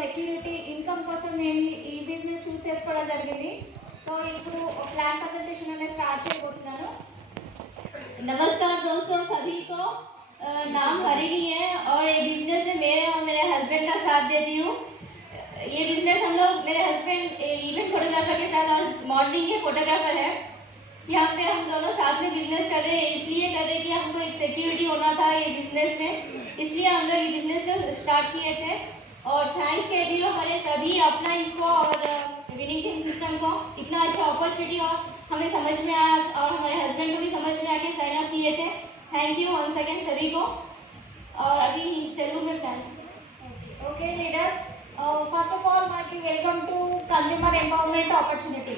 Security income కోసం మేము ఈ బిజినెస్ చూస్ చేసుకోవడం జరిగింది. సో ఇప్పుడు प्लान प्रेजेंटेशन అనేది స్టార్ట్ చేయబోతున్నాను. नमस्कार दोस्तों, सभी को नाम हरिणी है और ये बिजनेस में मेरे और मेरे हस्बैंड का साथ देती हूँ। ये बिजनेस हम लोग मेरे हस्बैंड इवेंट फोटोग्राफर के साथ और मॉडलिंग के फोटोग्राफर है। यहाँ पे हम दोनों साथ में बिजनेस कर रहे हैं, इसलिए कर रहे हैं कि हमको एक सिक्योरिटी होना था ये बिजनेस में, इसलिए हम लोग ये बिजनेस को स्टार्ट किए थे। और थैंक्स कहती हूँ हमारे सभी अपना इसको और विनिंग टीम सिस्टम को, इतना अच्छा अपॉर्चुनिटी और हमें समझ में आया और हमारे हस्बैंड को भी समझ में आके साइन अप किए थे। थैंक यू वन सेकेंड सभी को। और अभी तेलुगु में plan okay leaders, first of all మనకి welcome to consumer empowerment opportunity.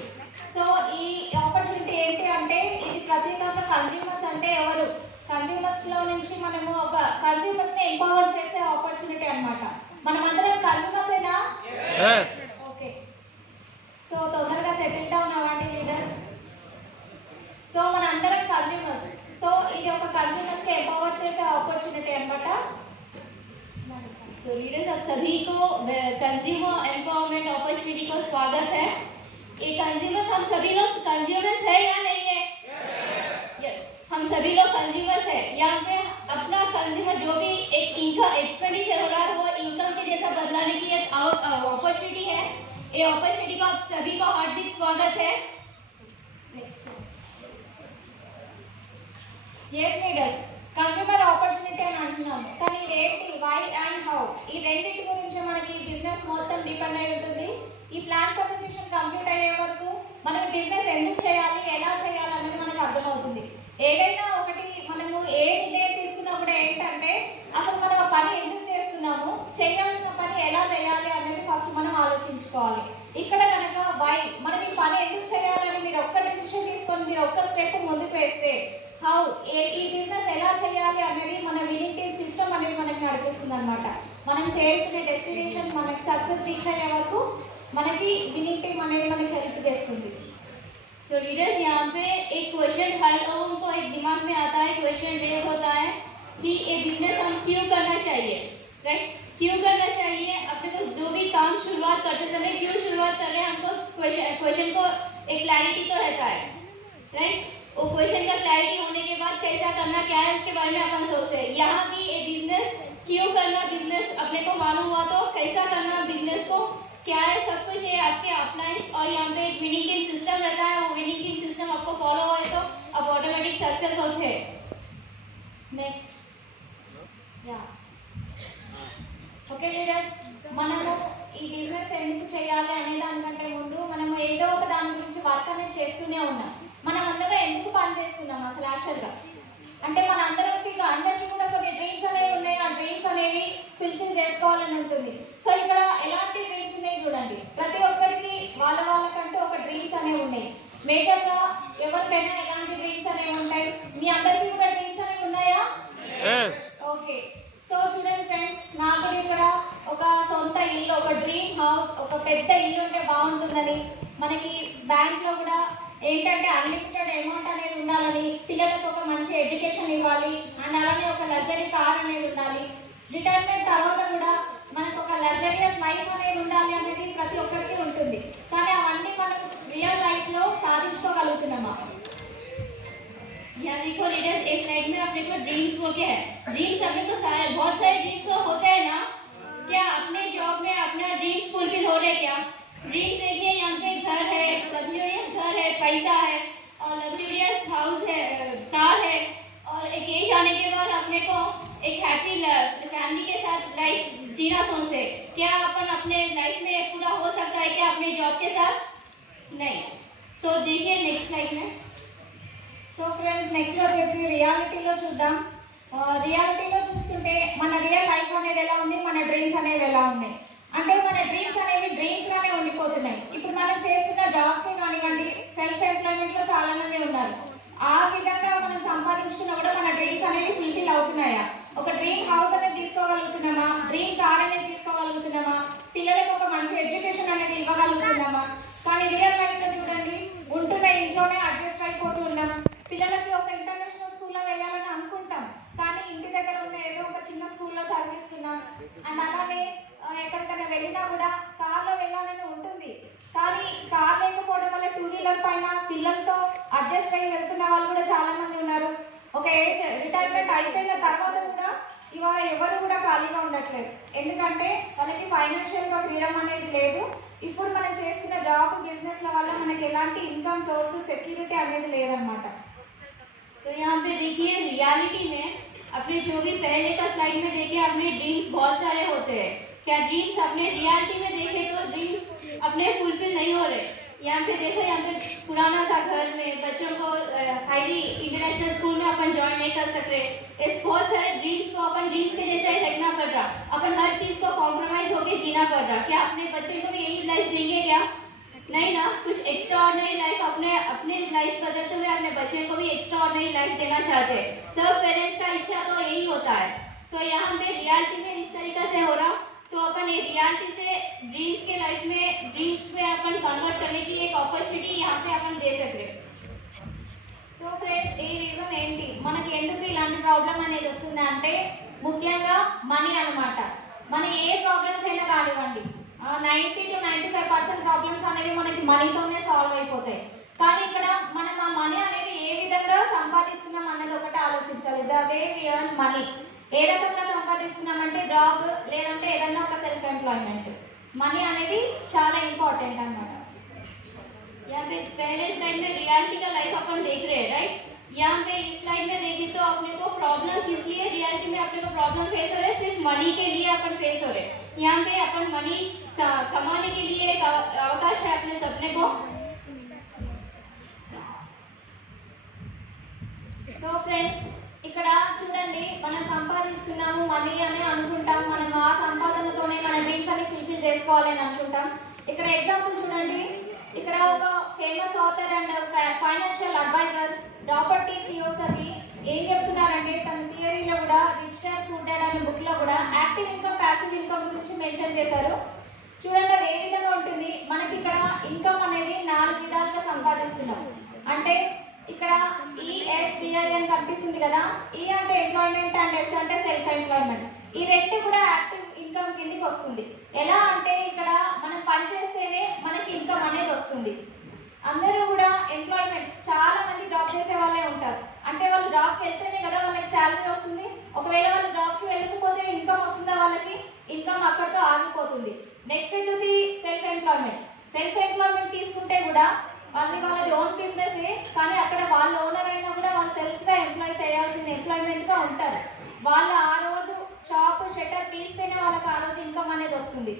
So ఈ ఆపర్చునిటీ ఏంటి అంటే ఇది ప్రత్యేకంగా కన్జ్యూమర్స్ అంటే ఎవరు, కన్జ్యూమర్స్లో నుంచి మనము ఒక కన్జ్యూమర్స్ని ఎంపవర్ చేసే ఆపర్చునిటీ అనమాట. మనమందరం కన్జ్యూమర్సేనా? ఓకే, సో తొందరగా సెటిల్ డౌన్ అవ్వండి లీడర్స్. సో మన అందరం కన్జ్యూమర్స్. సో ఇది ఒక కన్జ్యూమర్స్కి ఎంపవర్ చేసే ఆపర్చునిటీ అనమాట. तो लीडर्स आप सभी को कंज्यूमर एम्पावरमेंट अपॉर्चुनिटी को स्वागत है। ये कंज्यूमर्स हम सभी लोग कंज्यूमर्स है या नहीं है? yes. हम सभी लोग कंज्यूमर्स है। यहाँ पे अपना कंज्यूमर जो भी एक इनकम एक्सपेंडिचर हो रहा है वो इनकम के जैसा बदलाने की एक अपॉर्चुनिटी है। ये अपॉर्चुनिटी को आप सभी को हार्दिक स्वागत है। yes లీడర్స్, కన్జ్యూమర్ ఆపర్చునిటీ అని అంటున్నాము, కానీ ఏంటి, వై అండ్ హౌ, ఈ రెండింటి గురించి మనకి బిజినెస్ మొత్తం డిపెండ్ అయి ఉంటుంది. ఈ ప్లాన్ ప్రజెంటేషన్ కంప్లీట్ అయ్యే వరకు మనం బిజినెస్ ఎందుకు చేయాలి, ఎలా చేయాలి అనేది మనకు అర్థమవుతుంది. ఏదైనా ఒకటి మనము ఏ నిర్ణయం తీసుకున్నా కూడా ఏంటంటే అసలు మనం ఆ పని ఎందుకు చేస్తున్నాము, చేయాల్సిన పని ఎలా చేయాలి అనేది ఫస్ట్ మనం ఆలోచించుకోవాలి. ఇక్కడ కనుక వై, మనం ఈ పని ఎందుకు చేయాలని మీరు ఒక్క డెసిషన్ తీసుకొని మీరు ఒక్క స్టెప్ ముందుకు వేస్తే హౌ, ఈ బిజినెస్ ఎలా చేయాలి అనేది మన వినింగ్ టీమ్ సిస్టమ్ అనేది మనకి నడిపిస్తుంది అనమాట. మనం చేరుకునే డెస్టినేషన్ మనకి సక్సెస్ రీచ్ అయ్యే వరకు మనకి వినింగ్ టీమ్ అనేది మనకి హెల్ప్ చేస్తుంది. So लीडर्स, यहाँ पे एक क्वेश्चन हर लोगों को एक दिमाग में आता है, क्वेश्चन रेज होता है कि ये बिजनेस हम क्यों करना चाहिए, राइट? क्यों करना चाहिए? अपने को जो भी काम शुरुआत करते समय क्यों शुरुआत कर रहे हैं, हमको क्वेश्चन को एक क्लैरिटी तो रहता है, राइट? वो क्वेश्चन का क्लैरिटी होने के बाद कैसा करना क्या है उसके बारे में अपन सोचते हैं। यहाँ भी ये बिजनेस क्यों करना, बिजनेस अपने को मालूम हुआ तो कैसा करना बिजनेस को क्या है, सब कुछ ये आपके अपना है। और यहाँ पे एक विनिंग टीम सिस्टम रहता है, वो विनिंग टीम सिस्टम आपको फॉलो हो तो आप ऑटोमेटिक सक्सेस होते हैं। नेक्स्ट యా, ఓకే లీడర్స్, మనము ఈ బిజినెస్ ఎందుకు చేయాలి అనే దానికంటే ముందు మనము ఏదో ఒక దాని గురించి వర్క్ అనేది చేస్తూనే ఉన్నాం. మనం అందరం ఎందుకు పని చేస్తున్నాం అసలు యాక్చువల్గా అంటే మన అందరికి కూడా కొన్ని డ్రీమ్స్ అనేవి ఉన్నాయి. ఆ డ్రీమ్స్ అనేవి ఫుల్ఫిల్ చేసుకోవాలని ఉంటుంది. సో ఇక్కడ ఎలాంటి డ్రీమ్స్ ఉన్నాయి చూడండి, ప్రతి ఒక్కరికి వాళ్ళకంటూ ఒక డ్రీమ్స్ అనేవి ఉన్నాయి. మేజర్గా ఎవరికైనా ఎలాంటి డ్రీమ్స్ అనేవి ఉంటాయి, మీ అందరికీ కూడా డ్రీమ్స్ అనేవి ఉన్నాయా? ఓకే, సో చూడండి ఫ్రెండ్స్, నాకు ఇక్కడ ఒక సొంత ఇల్లు, ఒక డ్రీమ్ హౌస్, ఒక పెద్ద ఇల్లు ఉంటే బాగుంటుందని, మనకి బ్యాంక్లో కూడా ఏంటంటే అన్లిమిటెడ్ అమౌంట్ అనేది ఉండాలని, పిల్లలకు ఒక మంచి ఎడ్యుకేషన్ ఇవ్వాలి అండ్ అలానే ఒక లగ్జరీ కార్ అనేది ఉండాలి, రిటైర్మెంట్ తర్వాత కూడా మనకు ఒక లగ్జరియస్ లైఫ్ అనేది ఉండాలి అనేది ప్రతి ఒక్కరికి ఉంటుంది. కానీ అవన్నీ మనం రియల్ లైఫ్లో సాధించుకోగలుగుతున్నామా? यहाँ देखो लीडर्स, एक साइड में अपने को ड्रीम्स बोल के है। ड्रीम्स अपने को बहुत सारे ड्रीम्स तो होते हैं ना, क्या अपने जॉब में अपना ड्रीम्स फुलफिल हो रहे क्या? ड्रीम्स देखिए, यहाँ पे घर है, लग्जरियस घर है, पैसा है और लग्जरियस हाउस है, कार है, और एक एज आने के बाद अपने को एक हैप्पी फैमिली के साथ लाइफ जीना सोचते, क्या अपन अपने लाइफ में पूरा हो सकता है क्या अपने जॉब के साथ? नहीं। तो देखिए नेक्स्ट स्लाइड में। సో ఫ్రెండ్స్, నెక్స్ట్ వచ్చేసి రియాలిటీలో చూద్దాం. రియాలిటీలో చూస్తుంటే మన రియల్ లైఫ్ అనేది ఎలా ఉంది, మన డ్రీమ్స్ అనేవి ఎలా ఉన్నాయి అంటే మన డ్రీమ్స్ అనేవి డ్రీమ్స్గానే ఉండిపోతున్నాయి. ఇప్పుడు మనం చేస్తున్న జాబ్కి కానివ్వండి, సెల్ఫ్ ఎంప్లాయ్మెంట్లో చాలా మంది ఉన్నారు. ఆ విధంగా మనం సంపాదించుకున్నా కూడా మన డ్రీమ్స్ అనేవి ఫుల్ఫిల్ అవుతున్నాయా? ఒక డ్రీమ్ హౌస్ అనేది తీసుకోగలుగుతున్నామా, డ్రీమ్ కార్ అనేది తీసుకోగలుగుతున్నామా, పిల్లలకు ఒక మంచి ఎడ్యుకేషన్ అనేది ఇవ్వగలుగుతున్నామా? కానీ రియల్ లైఫ్లో చూడండి, ఉంటున్న ఇంట్లోనే అడ్జస్ట్ అయిపోతూ ఉన్నాం. పిల్లలకి ఒక ఇంటర్నేషనల్ స్కూల్లో వేయాలని అనుకుంటాం, కానీ ఇంటి దగ్గర ఉన్న ఏదో ఒక చిన్న స్కూల్లో చదివిస్తున్నాం. అండ్ అలానే ఎక్కడికైనా వెళ్ళినా ఇంటర్నెట్ అయిపోయిన తర్వాత కూడా ఇవాళ ఎవరు కూడా ఖాళీగా ఉండట్లేదు. ఎందుకంటే వాళ్ళకి ఫైనాన్షియల్గా ఫ్రీడమ్ అనేది లేదు. ఇప్పుడు మనం చేస్తున్న జాబ్ బిజినెస్ల వల్ల మనకి ఎలాంటి ఇన్కమ్ సోర్స్ సెక్యూరిటీ అనేది లేదన్నమాట. तो यहाँ पे देखिए रियलिटी में अपने जो भी पहले का स्लाइड में देखिए अपने ड्रीम्स बहुत सारे होते हैं. क्या ड्रीम्स अपने रियलिटी में देखे तो ड्रीम्स अपने फुलफिल नहीं हो रहे. यहाँ पे देखो, यहाँ पे पुराना सा घर में बच्चों को हाईली इंटरनेशनल स्कूल में अपन ज्वाइन नहीं कर सक रहे. इस बहुत सारे ड्रीम्स को अपन ड्रीम्स के जैसा ही रखना पड़ रहा. अपन हर चीज को कॉम्प्रोमाइज होके जीना पड़ रहा. क्या अपने बच्चे को भी यही लाइफ देंगे क्या? नहीं ना. कुछ एक्स्ट्रा ऑर्डिनरी लाइफ अपने लाइफ बदलते हुए अपने बच्चे को भी एक्स्ट्रा ऑर्डिनरी लाइफ देना चाहते हैं. सब पेरेंट्स का इच्छा तो यही होता है. तो यहाँ पे रियलिटी में इस तरीके से हो रहा. तो अपन ये रियलिटी से ड्रीम्स के लाइफ में ड्रीम्स में अपन कन्वर्ट करने की एक अपॉर्चुनिटी यहाँ पे अपन दे सकते हैं. సో ఫ్రెండ్స్, ఈ రీజన్ ఏంటి, మనకి ఎందుకు ఇలాంటి ప్రాబ్లం అనేది వస్తుంది అంటే ముఖ్యంగా మనీ అన్నమాట. మన ఏ ప్రాబ్లమ్స్ అయినా కానివ్వండి, 90 to 95% ప్రాబ్లమ్స్ అనేవి మనకి మనీతోనే సాల్వ్ అయిపోతాయి. కానీ ఇక్కడ మనం ఆ మనీ అనేది ఏ విధంగా సంపాదిస్తున్నాం అన్నది ఒకటి ఆలోచించాలి. The way we earn money. ఏ రకంగా సంపాదిస్తున్నామంటే జాబ్, లేదంటే ఏదన్నా ఒక సెల్ఫ్ ఎంప్లాయ్మెంట్. మనీ అనేది చాలా ఇంపార్టెంట్ అన్నమాట. यहाँ पे पहले स्लाइड में रियलिटी का लाइफ अपन देख रहे हैं, राइट. यहाँ पे इस स्लाइड में देखें तो अपने को प्रॉब्लम किस लिए रियलिटी में अपने को प्रॉब्लम फेस हो रहे हैं, सिर्फ मनी के लिए अपन फेस हो रहे हैं. यहाँ पे अपन मनी कमाने के लिए एक अवकाश है अपने सपने को. సో ఫ్రెండ్స్, ఇక్కడ చూడండి, మనం సంపాదిస్తున్నాము మనీ అని అనుకుంటాం. మనం ఆ సంపాదనతోనే మన డ్రీమ్స్ అని ఫుల్ఫిల్ చేసుకోవాలని అనుకుంటాం. ఇక్కడ ఎగ్జాంపుల్ చూడండి. ఇక్కడ ఒక famous author and financial advisor Robert T Kiyosaki ఏం చెప్తున్నారంటే, తన థియరీలో కూడా రిచ్ డాడ్ పూర్ డాడ్ అనే బుక్లో కూడా యాక్టివ్ ఇన్కమ్, ప్యాసివ్ ఇన్కమ్ గురించి మెన్షన్ చేశారు. చూడండి అది ఏ విధంగా ఉంటుంది. మనకి ఇక్కడ ఇన్కమ్ అనేది 4 విధాలుగా సంపాదిస్తున్నాం. అంటే ఇక్కడ ESBI అని కనిపిస్తుంది కదా. E అంటే ఎంప్లాయ్మెంట్ అండ్ S అంటే సెల్ఫ్ ఎంప్లాయ్మెంట్. ఈ రెండు కూడా యాక్టివ్ ఇన్కమ్ కిందకి వస్తుంది. ఎలా అంటే ఇక్కడ మనం పని చేస్తేనే మనకి ఇన్కమ్ అనేది వస్తుంది. అందరూ కూడా ఎంప్లాయ్మెంట్, చాలా మంది జాబ్ చేసే వాళ్ళే ఉంటారు. అంటే వాళ్ళు జాబ్కి వెళ్తేనే కదా వాళ్ళకి శాలరీ వస్తుంది. ఒకవేళ వాళ్ళు జాబ్కి వెళ్ళకపోతే ఇన్కమ్ వస్తుందా వాళ్ళకి? ఇన్కమ్ అక్కడితో ఆగిపోతుంది. నెక్స్ట్ వచ్చేసి సెల్ఫ్ ఎంప్లాయ్మెంట్. సెల్ఫ్ ఎంప్లాయ్మెంట్ తీసుకుంటే కూడా వాళ్ళది ఓన్ బిజినెస్, కానీ అక్కడ వాళ్ళ ఓనర్ అయినా కూడా వాళ్ళు సెల్ఫ్గా ఎంప్లాయ్ చేయాల్సిన ఎంప్లాయ్మెంట్గా ఉంటారు. వాళ్ళు ఆ రోజు షాప్ షట్టర్ తీస్తేనే వాళ్ళకి ఆ రోజు ఇన్కమ్ అనేది వస్తుంది.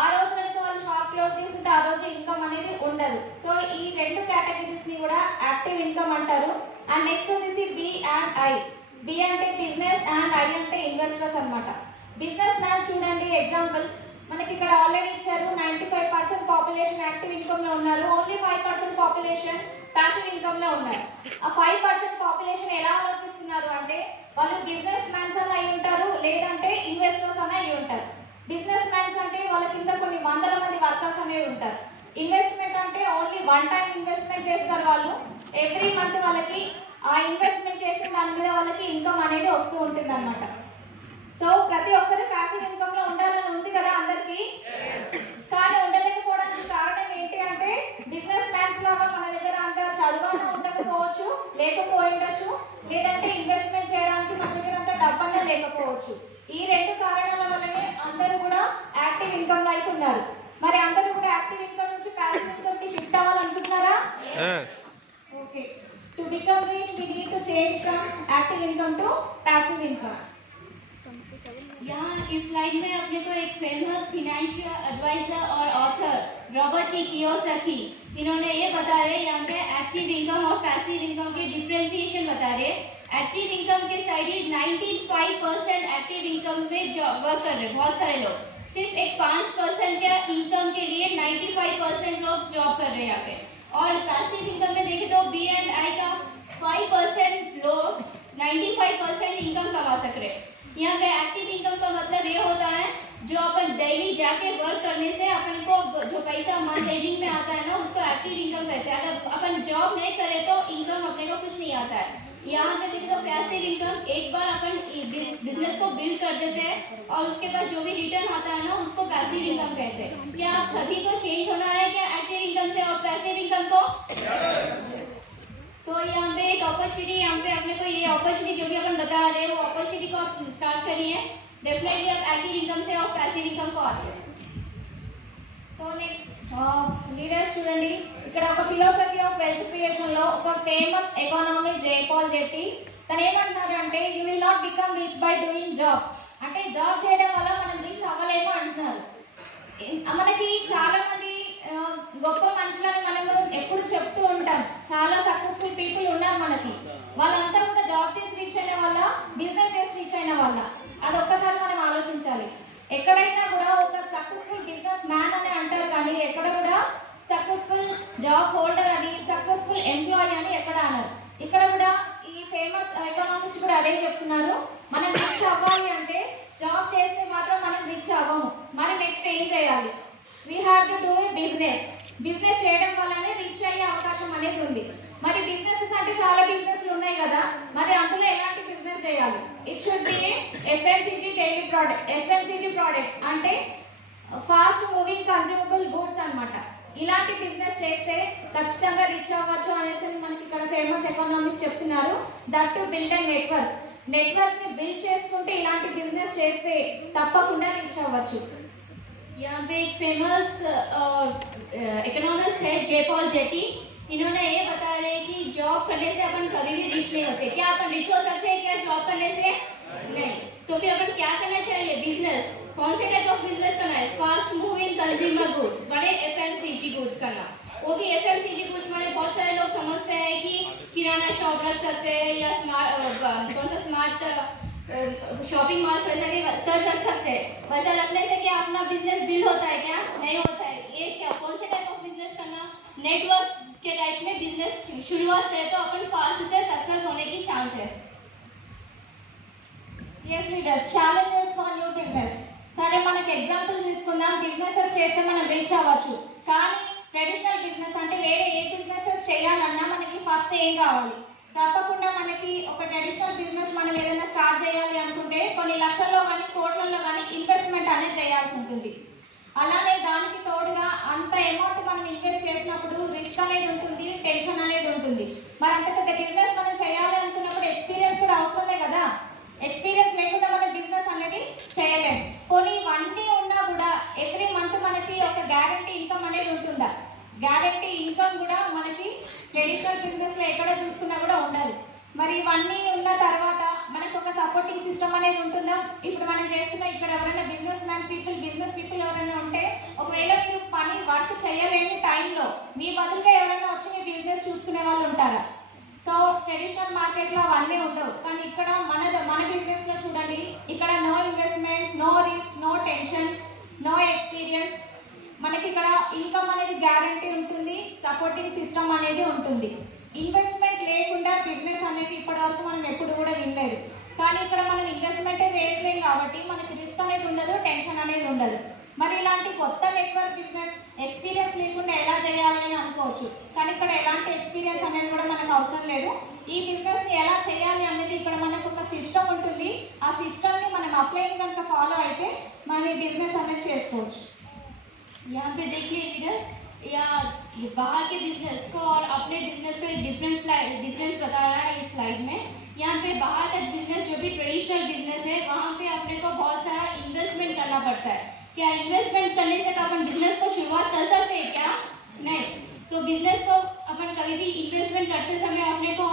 ఆ రోజు కనుక వాళ్ళు షాప్ క్లోజ్ చేస్తుంటే ఆ రోజు ఇన్కమ్ అనేది ఉండదు. సో ఈ రెండు కేటగిరీస్ని కూడా యాక్టివ్ ఇన్కమ్ అంటారు. అండ్ నెక్స్ట్ వచ్చేసి B and I. B అంటే బిజినెస్ అండ్ I అంటే ఇన్వెస్టర్స్ అన్నమాట. బిజినెస్ మ్యాన్స్ చూడండి ఎగ్జాంపుల్, మనకి ఇక్కడ ఆల్రెడీ ఇచ్చారు. 95% పాపులేషన్ యాక్టివ్ ఇన్కమ్ లో ఉన్నారు. ఓన్లీ 5% పాపులేషన్ ప్యాసివ్ ఇన్కమ్ లో ఉన్నారు. ఆ 5% పాపులేషన్ ఎలా ఆలోచిస్తున్నారు అంటే, వాళ్ళు బిజినెస్ మ్యాన్స్ అని అయి ఉంటారు, లేదంటే ఇన్వెస్టర్స్ అని అయి ఉంటారు. బిజినెస్ మ్యాన్స్ అంటే వాళ్ళ కింద కొన్ని వందల మంది వర్కర్స్ అనేవి ఉంటారు. ఇన్వెస్ట్మెంట్ అంటే ఓన్లీ వన్ టైం ఇన్వెస్ట్మెంట్ చేస్తారు వాళ్ళు. ఎవ్రీ మంత్ వాళ్ళకి ఆ ఇన్వెస్ట్మెంట్ చేసిన దాని మీద వాళ్ళకి ఇన్కమ్ అనేది వస్తూ ఉంటుంది అన్నమాట. సో ప్రతి ఒక్కరు ప్యాసివ్ ఇన్కమ్ లో ఉండాలని ఉంది కదా అందరికి. కానీ ఉండలేకపోవడానికి కారణం ఏంటి అంటే, బిజినెస్ మ్యాన్స్ లాగా మన దగ్గర అంత చదువు ఉండకపోవచ్చు, లేకపోయిండొచ్చు, లేదంటే ఇన్వెస్ట్మెంట్ చేయడానికి మన దగ్గర అంత డబ్బన్నా లేకపోవచ్చు. ఈ రెండు కారణాల వల్లనే అందరూ కూడా యాక్టివ్ ఇన్కమ్ వైపు ఉన్నారు. మరి అందరూ కూడా యాక్టివ్ ఇన్కమ్ నుంచి ప్యాసివ్ ఇన్కమ్ కి షిఫ్ట్ అవ్వాలనుకుంటున్నారా? Okay. To become rich we need to change from active income to passive income. यहाँ इस स्लाइड में अपने को एक फेमस फाइनेंशियल एडवाइजर और ऑथर रॉबर्ट टी कियोसाकी, इन्होंने ये बता रहे हैं यहाँ पे एक्टिव इनकम और पैसिव इनकम के डिफरेंशिएशन बता रहे हैं. एक्टिव इनकम के साइड ही 95% एक्टिव इनकम पे वर्क कर रहे हैं बहुत सारे लोग. सिर्फ एक 5% के इनकम के लिए 95% लोग जॉब कर रहे हैं यहाँ पे. और पैसिव इनकम में देखें तो B and I का 5% लोग 95% इनकम कमा सक रहे हैं. यहाँ पे एक्टिव इनकम का मतलब ये होता है, जो अपन डेली जाके वर्क करने से अपन को जो पैसा मंथ एंडिंग में आता है ना, उसको एक्टिव इनकम कहते हैं. अगर अपन जॉब नहीं करे तो इनकम अपने को कुछ नहीं आता है. यहाँ पे देखो पैसिव इनकम, एक बार अपन बिजनेस को बिल्ड कर देते हैं और उसके बाद जो भी रिटर्न आता है ना, उसको पैसिव इनकम कहते हैं. क्या आप सभी को चेंज होना है क्या एक्टिव इनकम से और पैसिव इनकम को? तो यहाँ पे एक अपॉर्चुनिटी, यहाँ पे अपने को ये अपॉर्चुनिटी जो भी अपन बता रहे हैं वो अपॉर्चुनिटी को आप स्टार्ट करिए। डेफिनेटली आप एक्टिव इनकम से और पैसिव इनकम को आते हैं। సో నెక్స్ట్ లీడర్స్ చూడండి, ఇక్కడ ఒక ఫిలాసఫీ ఆఫ్ వెల్త్ క్రియేషన్ లో ఒక ఫేమస్ ఎకానమిస్ట్ జైపాల్ జెట్టి తను ఏమంటున్నారంటే you will not become rich by doing job, అంటే జాబ్ చేయడం వల్ల మనం రీచ్ అవ్వలేము అంటున్నారు. మనకి చాలా మంది గొప్ప మనుషులని మనము ఎప్పుడు చెప్తూ ఉంటాం, చాలా సక్సెస్ఫుల్ పీపుల్ ఉన్నారు మనకి, వాళ్ళంతా కూడా జాబ్ చేసి రీచ్ అయిన వాళ్ళ, బిజినెస్ చేసి రీచ్ అయిన వాళ్ళ, అది ఒక్కసారి మనం ఆలోచించాలి. ఎక్కడైనా కూడా ఒక సక్సెస్ఫుల్ బిజినెస్ మ్యాన్ అని అంటారు కానీ ఎక్కడ కూడా సక్సెస్ఫుల్ జాబ్ హోల్డర్ అని, సక్సెస్ఫుల్ ఎంప్లాయీ అని ఎక్కడ అన్నారు. ఇక్కడ కూడా ఈ ఫేమస్ ఎకనామిస్ట్ కూడా అదే చెప్తున్నారు, మనం రిచ్ అవ్వాలి అంటే జాబ్ చేస్తే మాత్రం మనం రిచ్ అవ్వము. మరి నెక్స్ట్ ఏం చేయాలి? We have to do business. Business చేయడం వల్లనే రిచ్ అయ్యే అవకాశం అనేది ఉంది. మరి బిజినెసెస్ అంటే చాలా బిజినెస్లు ఉన్నాయి కదా, మరి అందులో ఎలాంటి బిజినెస్ చేయాలి? It should be FMCG daily product. FMCG products అంటే ఫాస్ట్ మూవింగ్ కన్జ్యూమబుల్ గూడ్స్ అన్నమాట. ఇలాంటి బిజినెస్ చేస్తే ఖచ్చితంగా రిచ్ అవ్వచ్చు అనేసి మనకి ఇక్కడ ఫేమస్ ఎకనామిస్ట్ చెప్తున్నారు. That to build and network ని బిల్డ్ చేసుకుంటే ఇలాంటి బిజినెస్ చేస్తే తప్పకుండా రీచ్ అవ్వచ్చు. यहाँ पे एक फेमस इकोनॉमिस्ट है जयपाल जेटी, इन्होंने ये बता रहे हैं कि जॉब करने से अपन कभी भी रिच नहीं होते। क्या अपन रिच हो सकते हैं क्या जॉब करने से? नहीं। तो फिर अपन क्या करना चाहिए? बिजनेस। कौन से टाइप ऑफ बिजनेस करना है? फास्ट मूविंग कंज्यूमर गुड्स, बड़े एफएमसीजी गुड्स करना। वो भी एफएमसीजी गुड्स में बहुत सारे लोग समझते हैं कि किराना शॉप रख सकते हैं या स्मार्ट शॉपिंग मॉल्स वैसे कर सकते हैं। वैसा रखने से क्या अपना बिजनेस बिल्ड होता है? क्या नहीं होता है। ये क्या कौन से टाइप ऑफ बिजनेस करना? नेटवर्क के टाइप में बिजनेस शुरुआत करें तो अपन फास्ट से सक्सेस होने की चांस है। yes leaders, challenges for new business. సరే మనకి ఎగ్జాంపుల్ తీసుకుందాం, బిజినెసెస్ చేస్తే మనం రీచ్ అవ్వచ్చు. కానీ ట్రెడిషనల్ బిజినెస్ అంటే వేరే ఏ బిజినెసెస్ చేయాలన్నా మనకి ఫస్ట్ ఏం కావాలి? తప్పకుండా మనకి ఒక ట్రెడిషనల్ బిజినెస్ మనం ఏదైనా స్టార్ట్ చేయాలి అనుకుంటే కొన్ని లక్షల్లో కానీ కోట్లలో కానీ ఇన్వెస్ట్మెంట్ అనేది చేయాల్సి ఉంటుంది. అలానే దానికి తోడుగా అంత అమౌంట్ మనం ఇన్వెస్ట్ చేసినప్పుడు రిస్క్ అనేది ఉంటుంది, టెన్షన్ అనేది ఉంటుంది. మరి అంత పెద్ద బిజినెస్ మనం చేయాలి అనుకున్నప్పుడు ఎక్స్పీరియన్స్ కూడా అవసరమే కదా. ఎక్స్పీరియన్స్ లేకుండా మనం బిజినెస్ అనేది చేయలేము. కొన్ని ఇవన్నీ ఉన్నా కూడా ఎవ్రీ మంత్ మనకి ఒక గ్యారంటీ ఇన్కమ్ అనేది ఉంటుందా? గ్యారంటీ ఇన్కమ్ కూడా మనకి ట్రెడిషనల్ బిజినెస్ లో ఎక్కడ చూసుకున్నా కూడా ఉండదు. మరి ఇవన్నీ ఉన్న తర్వాత మనకు ఒక సపోర్టింగ్ సిస్టమ్ అనేది ఉంటుందా? ఇప్పుడు మనం చేస్తున్న ఇక్కడ ఎవరైనా బిజినెస్ పీపుల్ ఎవరైనా ఉంటే ఒకవేళ మీరు పని వర్క్ చేయలేని టైంలో మీ బదులుగా ఎవరైనా వచ్చి మీ బిజినెస్ చూసుకునే వాళ్ళు ఉంటారా? సో ట్రెడిషనల్ మార్కెట్లో అవన్నీ ఉండవు. కానీ ఇక్కడ మన బిజినెస్ లో చూడండి, ఇక్కడ no investment, no risk, no tension, no experience. మనకి ఇక్కడ ఇన్కమ్ అనేది గ్యారంటీ ఉంటుంది, సపోర్టింగ్ సిస్టమ్ అనేది ఉంటుంది. ఇన్వెస్ట్మెంట్ లేకుండా బిజినెస్ అనేది ఇప్పటివరకు మనం ఎప్పుడు కూడా వినలేదు. కానీ ఇక్కడ మనం ఇన్వెస్ట్మెంటే చేయట్లేదు కాబట్టి మనకి రిస్క్ అనేది ఉండదు, టెన్షన్ అనేది ఉండదు. మరి ఇలాంటి కొత్త నెట్వర్క్ బిజినెస్ ఎక్స్పీరియన్స్ లేకుండా ఎలా చేయాలి అని అనుకోవచ్చు. కానీ ఇక్కడ ఎలాంటి ఎక్స్పీరియన్స్ అనేది కూడా మనకు అవసరం లేదు. ఈ బిజినెస్ ని ఎలా చేయాలి అనేది ఇక్కడ మనకు ఒక సిస్టమ్ ఉంటుంది. ఆ సిస్టమ్ ని మనం అప్లైన్ కనుక ఫాలో అయితే మనం ఈ బిజినెస్ అనేది చేసుకోవచ్చు. यहाँ पे देखिए लीडर्स, या बाहर के बिजनेस को और अपने बिजनेस को एक डिफरेंस बता रहा है इस स्लाइड में। यहाँ पे बाहर का बिजनेस जो भी ट्रेडिशनल बिजनेस है वहाँ पे अपने को बहुत सारा इन्वेस्टमेंट करना पड़ता है। क्या इन्वेस्टमेंट करने से अपन बिजनेस को शुरुआत कर सकते हैं क्या? नहीं। तो बिजनेस को अपन कभी भी इन्वेस्टमेंट करते समय अपने को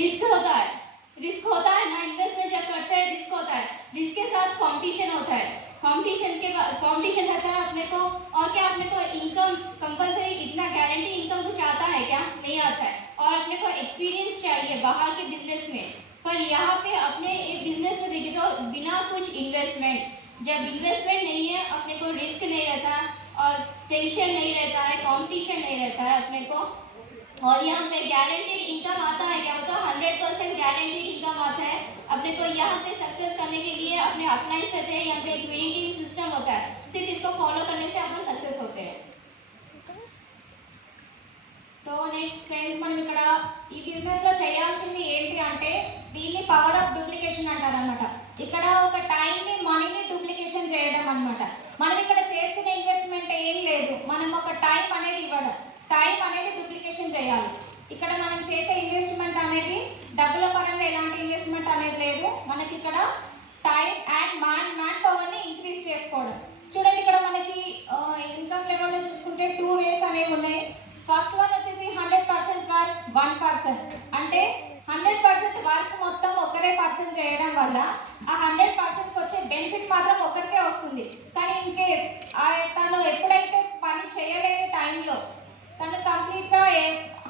रिस्क होता है ना। इन्वेस्टमेंट जब करते हैं रिस्क होता है, रिस्क के साथ कंपटीशन होता है। कंपटीशन रहता है अपने को, और क्या अपने को इनकम कंपलसरी इतना गारंटी इनकम कुछ आता है क्या? नहीं आता है। और अपने को एक्सपीरियंस चाहिए बाहर के बिजनेस में। पर यहाँ पे अपने एक बिजनेस में देखिए तो बिना कुछ इन्वेस्टमेंट, जब इन्वेस्टमेंट नहीं है अपने को रिस्क नहीं रहता और टेंशन नहीं रहता है, कंपटीशन नहीं रहता है अपने को। और यहाँ पे गारंटीड इनकम आता है क्या? होता है 100% गारंटीड इनकम आता है। अपने को यहाँ पे सक्सेस करने के लिए अपने अपलाइंस रहते हैं, यहाँ पे एक विनिंग सिस्टम होता है, सिर्फ इसको फॉलो करने से अपन सक्सेस होते हैं। సో నెక్స్ట్ ఫ్రెండ్స్, మనం ఇక్కడ ఈ బిజినెస్ లో చేయాల్సింది ఏంటి అంటే దీన్ని పవర్ ఆఫ్ డూప్లికేషన్ అంటారు అనమాట. ఇక్కడ ఒక టైం ని మనీని డూప్లికేషన్ చేయడం అనమాట. మనం ఇక్కడ చేస్తున్న ఇన్వెస్ట్మెంట్ ఏం లేదు, మనం ఒక టైం అనేది ఇవ్వడం, టైం అనేది డూప్లికేషన్ చేయాలి. ఇక్కడ మనం చేసే ఇన్వెస్ట్మెంట్ మన టైం అండ్ మ్యాన్ పవర్ని ఇంక్రీజ్ చేసుకోవడం. చూడండి ఇక్కడ మనకి ఇన్కమ్ లెవెల్లో చూసుకుంటే 2 వేస్ అనేవి ఉన్నాయి. ఫస్ట్ వన్ వచ్చేసి 100% వర్క్ 1%, అంటే 100% వర్క్ మొత్తం ఒకరే పర్సన్ చేయడం వల్ల ఆ 100%కి వచ్చే బెనిఫిట్ మాత్రం ఒకరికే వస్తుంది. కానీ ఇన్ కేస్ తను ఎప్పుడైతే పని చేయలేని టైంలో తను కంప్లీట్గా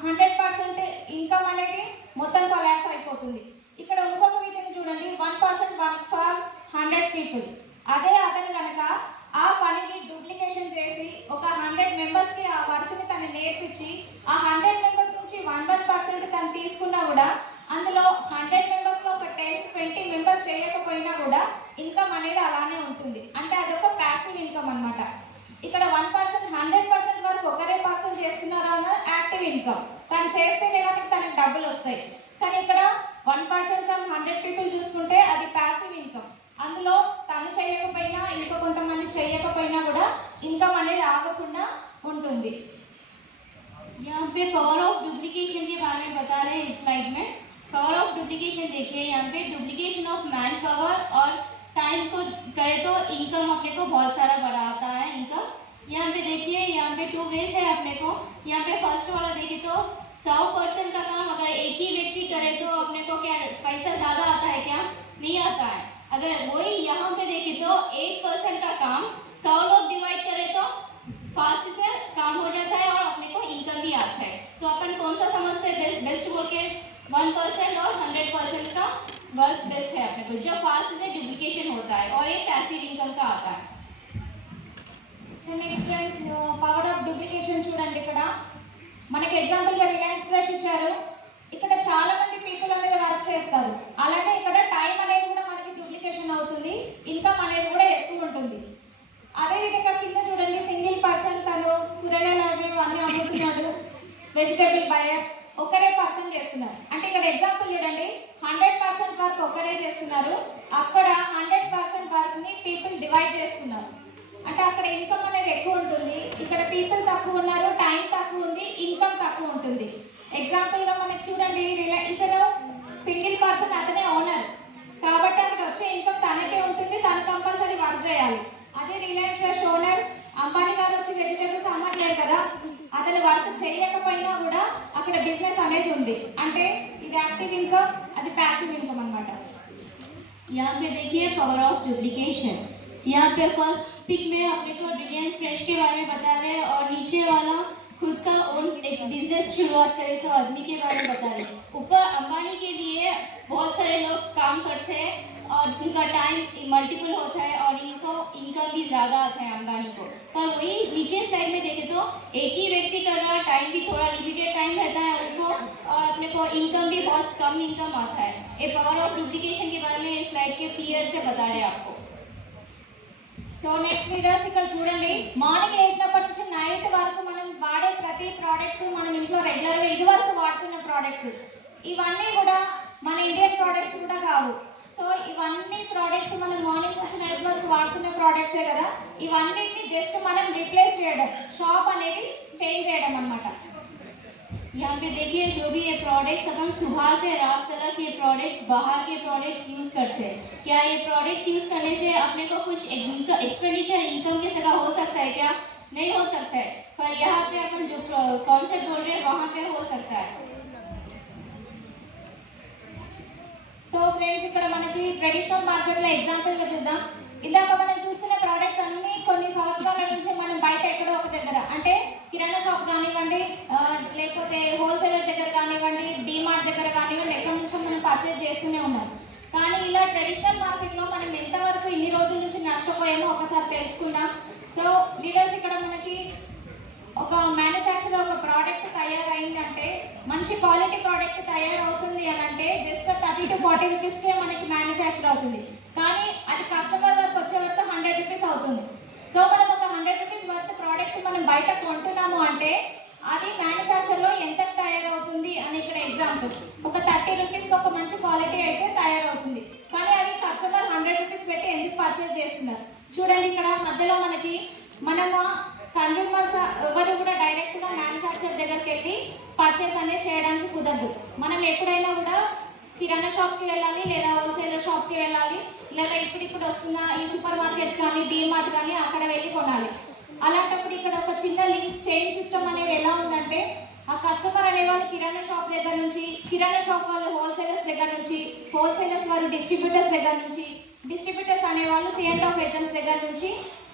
100% ఇన్కమ్ అనేది మొత్తం కొలాప్స్ అయిపోతుంది. ఇక్కడ ఇంకొక విధంగా చూడండి, 1% వర్క్ ఫర్ 100 పీపుల్. అదే అతను కనుక ఆ పనిని డూప్లికేషన్ చేసి ఒక 100 మెంబర్స్కి ఆ వర్క్ని తను నేర్పించి ఆ 100 మెంబర్స్ నుంచి 1% తను తీసుకున్నా కూడా అందులో 100 మెంబర్స్లో ఒక 10-20 మెంబర్స్ చేయకపోయినా కూడా ఇన్కమ్ అనేది అలానే ఉంటుంది. అంటే అది ఒక ప్యాసివ్ ఇన్కమ్ అనమాట. ఇక్కడ 100% వరకు ఒకరే పర్సన్ చేస్తున్నారు అన్న యాక్టివ్ ఇన్కమ్, తను చేస్తేనే కానీ తనకి డబ్బులు వస్తాయి. కానీ ఇక్కడ 1% ఫ్రమ్ 100 పీపుల్ చూసుకుంటే అది ప్యాసివ్ ఇన్కమ్. అందులో తను చేయకపోయినా ఇంకా కొంతమంది చేయకపోయినా కూడా ఇన్కమ్ అనేది ఆగకుండా ఉంటుంది. यहाँ पे पावर ऑफ डुप्लीकेशन के बारे में बता रहे हैं इस स्लाइड में। पावर ऑफ डुप्लीकेशन देखिए, यहाँ पे डुप्लीकेशन ऑफ मैन पावर और टाइम को करे तो इनकम अपने को बहुत सारा बढ़ाता है इनकम। यहाँ पे देखिए, यहाँ पे 2 वेज है अपने को। यहाँ पे फर्स्ट वाला देखिए तो 100% का काम अगर एक ही व्यक्ति करे तो अपने को क्या पैसा ज़्यादा आता है? क्या नहीं आता है। अगर वही यहाँ पे देखे तो 1% का काम 100 लोग डिवाइड करे तो फास्ट से काम हो जाता है और अपने को इनकम भी आता है। तो अपन कौन सा समझते हैं बेस्ट बोल के? 1% और 100% का वर्क बेस्ट है अपने को, जो फास्ट से डुप्लीकेशन होता है और ये पैसिव इनकम का आता है। Next friends, power of duplication చూడండి. ఇక్కడ మనకి ఎగ్జాంపుల్గా రిలయన్స్ ఫ్రెష్ ఇచ్చారు. ఇక్కడ చాలా మంది పీపుల్ అనేది వర్క్ చేస్తారు. అలానే ఇక్కడ టైం అనేది కూడా మనకి డూప్లికేషన్ అవుతుంది, ఇన్కమ్ అనేది కూడా ఎక్కువ ఉంటుంది. అదేవిధంగా కింద చూడండి, సింగిల్ పర్సన్ తను కూరగాయలు అన్నీ అమ్ముతున్నాడు, వెజిటేబుల్ బయర్ ఒకరే పర్సన్ చేస్తున్నారు. అంటే ఇక్కడ ఎగ్జాంపుల్ చూడండి, 100% వర్క్ ఒకరే చేస్తున్నారు, అక్కడ 100% వర్క్ని పీపుల్ డివైడ్ చేస్తున్నారు. అంటే అక్కడ ఇన్కమ్ అనేది ఎక్కువ ఉంటుంది, ఇక్కడ పీపుల్ తక్కువ ఉన్నారు, టైం తక్కువ ఉంది, ఇన్కమ్ తక్కువ ఉంటుంది. ఎగ్జాంపుల్గా మనకి చూడండి, ఇతను సింగిల్ పర్సన్, అతనే ఓనర్ కాబట్టి అక్కడ వచ్చే ఇన్కమ్ తనకే ఉంటుంది, తను కంపల్సరీ వర్క్ చేయాలి. అదే రిలయన్స్ ఫ్రెష్ ఓనర్ అంబానీ గారు వచ్చి వెజిటేబుల్స్ అమ్మట్లేదు కదా, అతను వర్క్ చేయకపోయినా కూడా అక్కడ బిజినెస్ అనేది ఉంది. అంటే ఇది యాక్టివ్ ఇన్కమ్, అది ప్యాసివ్ ఇన్కమ్ అన్నమాట. यहाँ पे देखिए पावर ऑफ डुप्लीकेशन। यहाँ पे फर्स्ट पिक में अपने को रिलायंस फ्रेश के बारे में बता रहे हैं और नीचे वाला खुद का ओन एक बिजनेस शुरुआत करे सो आदमी के बारे में बता रहे हैं। ऊपर अंबानी के लिए बहुत सारे लोग काम करते हैं और उनका टाइम मल्टीपल होता है और इनको इनकम भी ज़्यादा आता है अंबानी को। पर वही नीचे साइड में देखें तो एक ही व्यक्ति कर रहा, टाइम भी थोड़ा लिमिटेड टाइम रहता है उनको और अपने को इनकम भी बहुत कम इनकम आता है। ये पावर ऑफ डुप्लीकेशन के बारे में इस स्लाइड के क्लियर से बता रहे हैं आपको। సో నెక్స్ట్ వీడియోస్ ఇక్కడ చూడండి, మార్నింగ్ లేచినప్పటి నుంచి నైట్ వరకు మనం వాడే ప్రతి ప్రోడక్ట్స్ మనం ఇంట్లో రెగ్యులర్గా ఇది వరకు వాడుతున్న ప్రోడక్ట్స్ ఇవన్నీ కూడా మన ఇండియన్ ప్రోడక్ట్స్ కూడా కావు. సో ఇవన్నీ ప్రోడక్ట్స్ మనం మార్నింగ్ నుంచి నైట్ వరకు వాడుతున్న ప్రోడక్ట్సే కదా, ఇవన్నిటిని జస్ట్ మనం రీప్లేస్ చేయడం, షాప్ అనేది చేంజ్ చేయడం అన్నమాట. यहाँ पे देखिए जो भी ये प्रोडक्ट्स अपन सुबह से रात तक ये प्रोडक्ट्स बाहर के प्रोडक्ट्स यूज़ करते हैं, क्या ये प्रोडक्ट्स यूज़ करने से अपने को कुछ एक्सपेंडिचर इनकम के सगा हो सकता है? क्या नहीं हो सकता है। पर यहाँ पे अपन जो कॉन्सेप्ट बोल रहे हैं वहाँ पे हो सकता है। సో ఫ్రెండ్స్, ఇక్కడ మనకి ట్రెడిషనల్ మార్కెట్లో ఎగ్జాంపుల్గా చూద్దాం. ఇందాక మనం చూస్తున్న ప్రోడక్ట్స్ అన్నీ కొన్ని సంవత్సరాల నుంచి మనం బయట ఎక్కడో ఒక దగ్గర, అంటే కిరాణా షాప్ కానివ్వండి, లేకపోతే హోల్సేలర్ దగ్గర కానివ్వండి, డీమార్ట్ దగ్గర కానివ్వండి, ఎక్కడి నుంచో మనం పర్చేజ్ చేస్తూనే ఉన్నాం. కానీ ఇలా ట్రెడిషనల్ మార్కెట్లో మనం ఎంతవరకు ఇన్ని రోజుల నుంచి నష్టపోయామో ఒకసారి తెలుసుకుందాం. సో లీడర్స్, ఇక్కడ మనకి ఒక మ్యానుఫ్యాక్చర్ ఒక ప్రోడక్ట్ తయారైందంటే, మంచి క్వాలిటీ ప్రోడక్ట్ తయారవుతుంది అని అంటే జస్ట్ 30 to 40 రూపీస్కే మనకి మ్యానుఫ్యాక్చర్ అవుతుంది. కానీ అది కస్టమర్ వరకు వచ్చే వరకు 100 రూపీస్ అవుతుంది. సో మనం ఒక 100 రూపీస్ వర్త్ ప్రోడక్ట్ మనం బయట కొంటున్నాము అంటే అది మ్యానుఫ్యాక్చర్లో ఎంత తయారవుతుంది అని ఇక్కడ ఎగ్జాంపుల్. ఒక 30 రూపీస్కి ఒక మంచి క్వాలిటీ అయితే తయారవుతుంది, కానీ అది కస్టమర్ 100 రూపీస్ పెట్టి ఎందుకు పర్చేజ్ చేస్తున్నారు? చూడండి, ఇక్కడ మధ్యలో మనకి మనము కన్జ్యూమర్స్ ఎవరు కూడా డైరెక్ట్గా మ్యానుఫ్యాక్చర్ దగ్గరికి వెళ్ళి పర్చేస్ అనేది చేయడానికి కుదరదు. మనం ఎప్పుడైనా కూడా కిరాణా షాప్కి వెళ్ళాలి లేదా హోల్సేలర్ షాప్కి వెళ్ళాలి లేదా ఇప్పుడు వస్తున్న ఈ సూపర్ మార్కెట్స్ కానీ డీమార్ట్ కానీ అక్కడ వెళ్ళి కొనాలి. అలాంటప్పుడు ఇక్కడ ఒక చిన్న లింక్ చైన్ సిస్టమ్ అనేది ఎలా ఉందంటే ఆ కస్టమర్ అనేవాళ్ళు కిరాణా షాప్ దగ్గర నుంచి, కిరాణా షాప్ వాళ్ళు హోల్సేలర్స్ దగ్గర నుంచి, హోల్సేలర్స్ వాళ్ళు డిస్ట్రిబ్యూటర్స్ దగ్గర నుంచి, డిస్ట్రిబ్యూటర్స్ అనేవాళ్ళు సిఎండ్ ఆఫ్ ఏజెంట్స్ దగ్గర నుంచి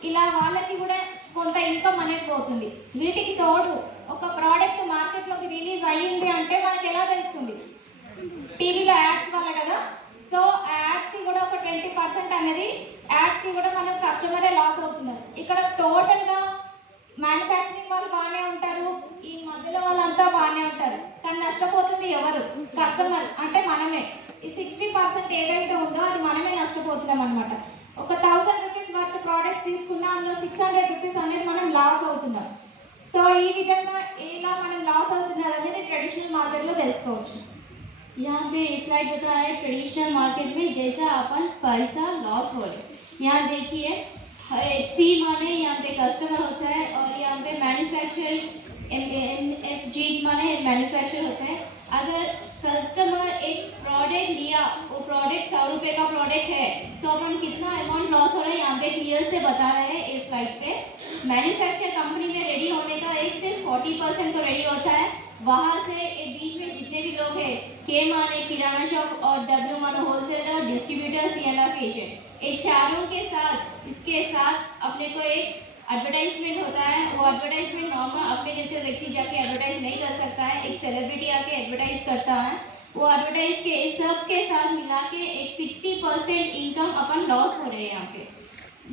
ఇలా వాళ్ళకి కూడా కొంత ఇన్కమ్ అనేది పోతుంది. వీటికి తోడు ఒక ప్రోడక్ట్ మార్కెట్లోకి రిలీజ్ అయ్యింది అంటే మనకి ఎలా తెలుస్తుంది? టీవీలో యాడ్స్ వల్ల కదా. సో ఆ యాడ్స్కి కూడా ఒక 20% అనేది యాడ్స్కి కూడా మనం కస్టమరే లాస్ అవుతున్నారు. ఇక్కడ టోటల్గా మ్యానుఫ్యాక్చరింగ్ వాళ్ళు బాగానే ఉంటారు, ఈ మధ్యలో వాళ్ళంతా బాగానే ఉంటారు, కానీ నష్టపోతుంది ఎవరు? కస్టమర్స్, అంటే మనమే. ఈ 60% ఏదైతే ఉందో అది మనమే నష్టపోతున్నాం అనమాట. ఒక 1000 రూపీస్ వర్త్ ప్రోడక్ట్స్ తీసుకున్నా అందులో 600 రూపీస్ అనేది మనం లాస్ అవుతున్నాం. సో ఈ విధంగా ఎలా మనం లాస్ అవుతున్నారు అనేది ట్రెడిషనల్ మార్కెట్లో తెలుసుకోవచ్చు. यहाँ पे स्लाइड बता है ट्रेडिशनल मार्केट में जैसा अपन पैसा लॉस हो रहे. यहाँ देखिए सी माने यहाँ पे कस्टमर होता है और यहाँ पे मैन्युफैक्चर MFG माने मैन्युफैक्चर होता है. अगर कस्टमर एक प्रोडक्ट लिया, वो प्रोडक्ट 100 रुपये का प्रोडक्ट है तो अपन कितना अमाउंट लॉस हो रहा है यहाँ पे क्लियर से बता रहे हैं इस स्लाइड पे. मैन्युफैक्चर कंपनी में रेडी होने का एक सिर्फ 40% तो रेडी होता है. वहाँ से एक बीच में जितने भी लोग हैं, के माने किराना शॉप और डब्ल्यू माने होलसेलर, डिस्ट्रीब्यूटर, सीएनएफ एजेंट, ये चारों के साथ इसके साथ अपने को एक एडवर्टाइजमेंट होता है. वो एडवर्टाइजमेंट नॉर्मल अपने जैसे व्यक्ति जाके एडवर्टाइज नहीं कर सकता है, एक सेलिब्रिटी आके एडवर्टाइज करता है. वो एडवर्टाइज के सब के साथ मिला के एक 60% इनकम अपन लॉस हो रहे हैं यहाँ पे.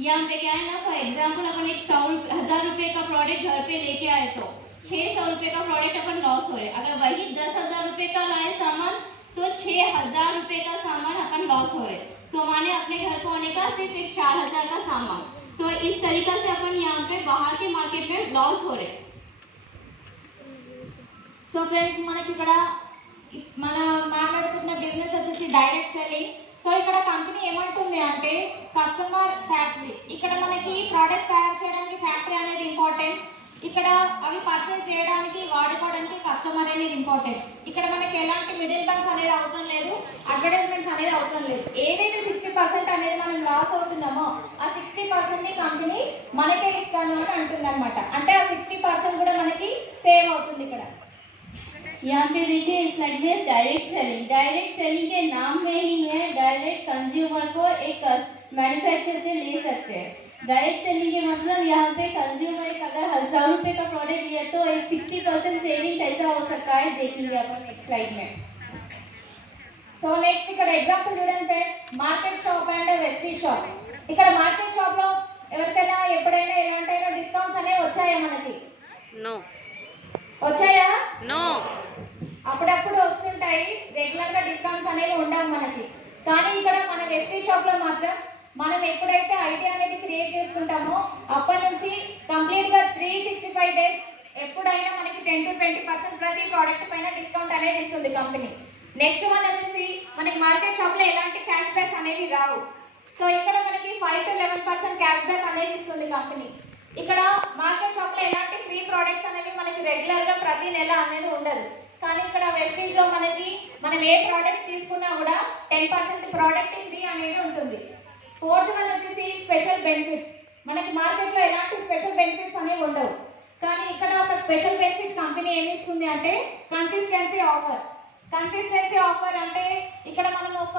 यहाँ पे क्या है ना, फॉर एग्जाम्पल अपन एक 1000 रुपये का प्रोडक्ट घर पे लेके आए तो 600 रुपये का प्रोडक्ट अपन लॉस हो रहे. अगर वही 10,000 रुपये का लाए सामान तो 6,000 रुपये का सामान अपन लॉस हो रहे. तो माने अपने घर को आने का सिर्फ एक 4,000 का सामान. तो इस तरीका से अपन यहाँ पे बाहर के मार्केट में लॉस हो रहे. సో ఫ్రెండ్స్ మనకి ఇక్కడ మనం మాట్లాడుతున్న బిజినెస్ వచ్చేసి డైరెక్ట్ సెల్లింగ్. సో ఇక్కడ కంపెనీ ఏమంటుంది అంటే కస్టమర్ ఫ్యాక్టరీ. ఇక్కడ మనకి ప్రోడక్ట్స్ తయారు చేయడానికి ఫ్యాక్టరీ అనేది ఇంపార్టెంట్. ఇక్కడ అవి పర్చేస్ చేయడానికి వాడుకోవడానికి కస్టమర్ అనేది ఇంపార్టెంట్. ఇక్కడ మనకి ఎలాంటి మిడిల్ మ్యాన్స్ అనేది అవసరం లేదు, అడ్వర్టైజ్మెంట్స్ అనేది అవసరం లేదు. ఏదైతే 60% అనేది మనం లాస్ అవుతున్నామో ఆ 60%ని కంపెనీ మనకే ఇస్తాను అని అంటుంది అనమాట. అంటే ఆ 60% కూడా మనకి సేవ్ అవుతుంది ఇక్కడ. यहाँ पे देखिए इस स्लाइड में डायरेक्ट सेलिंग. डायरेक्ट सेलिंग के नाम में ही है डायरेक्ट कंज्यूमर को एक मैन्युफैक्चर से ले सकते हैं. डायरेक्ट सेलिंग के मतलब यहाँ पे कंज्यूमर एक अगर 1000 रुपये का प्रोडक्ट लिया तो एक 60% सेविंग कैसा हो सकता है देखेंगे अपन नेक्स्ट स्लाइड में. సో నెక్స్ట్ ఇక్కడ ఎగ్జాంపుల్ చూడండి friends, market shop and వెస్టీ shop. ఇక్కడ మార్కెట్ షాప్ లో ఎవరికైనా ఎప్పుడైనా ఎలాంటైనా డిస్కౌంట్స్ అనేవి వచ్చాయా? మనకి నో. వచ్చాయా? నో. అప్పుడప్పుడు వస్తుంటాయి, రెగ్యులర్ గా డిస్కౌంట్స్ అనేవి ఉండవు మనకి. కానీ ఇక్కడ మన వెస్టీ షాప్ లో మాత్రం మనం ఎప్పుడైతే ఐడియా అనేది క్రియేట్ చేసుకుంటామో అప్పటి నుంచి కంప్లీట్ గా 365 డేస్ ఎప్పుడైనా మనకి 10 to 20% ప్రతి ప్రోడక్ట్ పైన డిస్కౌంట్ అనేది ఇస్తుంది కంపెనీ. నెక్స్ట్ వన్ వచ్చేసి మనకి మార్కెట్ షాప్ లో ఎలాంటి క్యాష్ బ్యాక్స్ అనేవి రావు. సో ఇక్కడ మనకి 5 to 11% క్యాష్ బ్యాక్ అనేది ఇస్తుంది కంపెనీ. ఇక్కడ మార్కెట్ షాప్ లో ఎలాంటి ఫ్రీ ప్రోడక్ట్స్ అనేవి మనకి రెగ్యులర్ గా ప్రతి నెల అనేది ఉండదు. కానీ ఇక్కడ వెస్టీజ్ లో మనకి మనం ఏ ప్రోడక్ట్స్ తీసుకున్నా కూడా 10% ప్రోడక్ట్ ఫ్రీ అనేది ఉంటుంది. ఫోర్త్ వన్ వచ్చేసి స్పెషల్ బెనిఫిట్స్. మనకి మార్కెట్ లో ఎలాంటి స్పెషల్ బెనిఫిట్స్ అనేవి ఉండవు, కానీ ఇక్కడ ఒక స్పెషల్ బెనిఫిట్ కంపెనీ ఏమి ఇస్తుంది అంటే కన్సిస్టెన్సీ ఆఫర్. కన్సిస్టెన్సీ ఆఫర్ అంటే ఇక్కడ మనం ఒక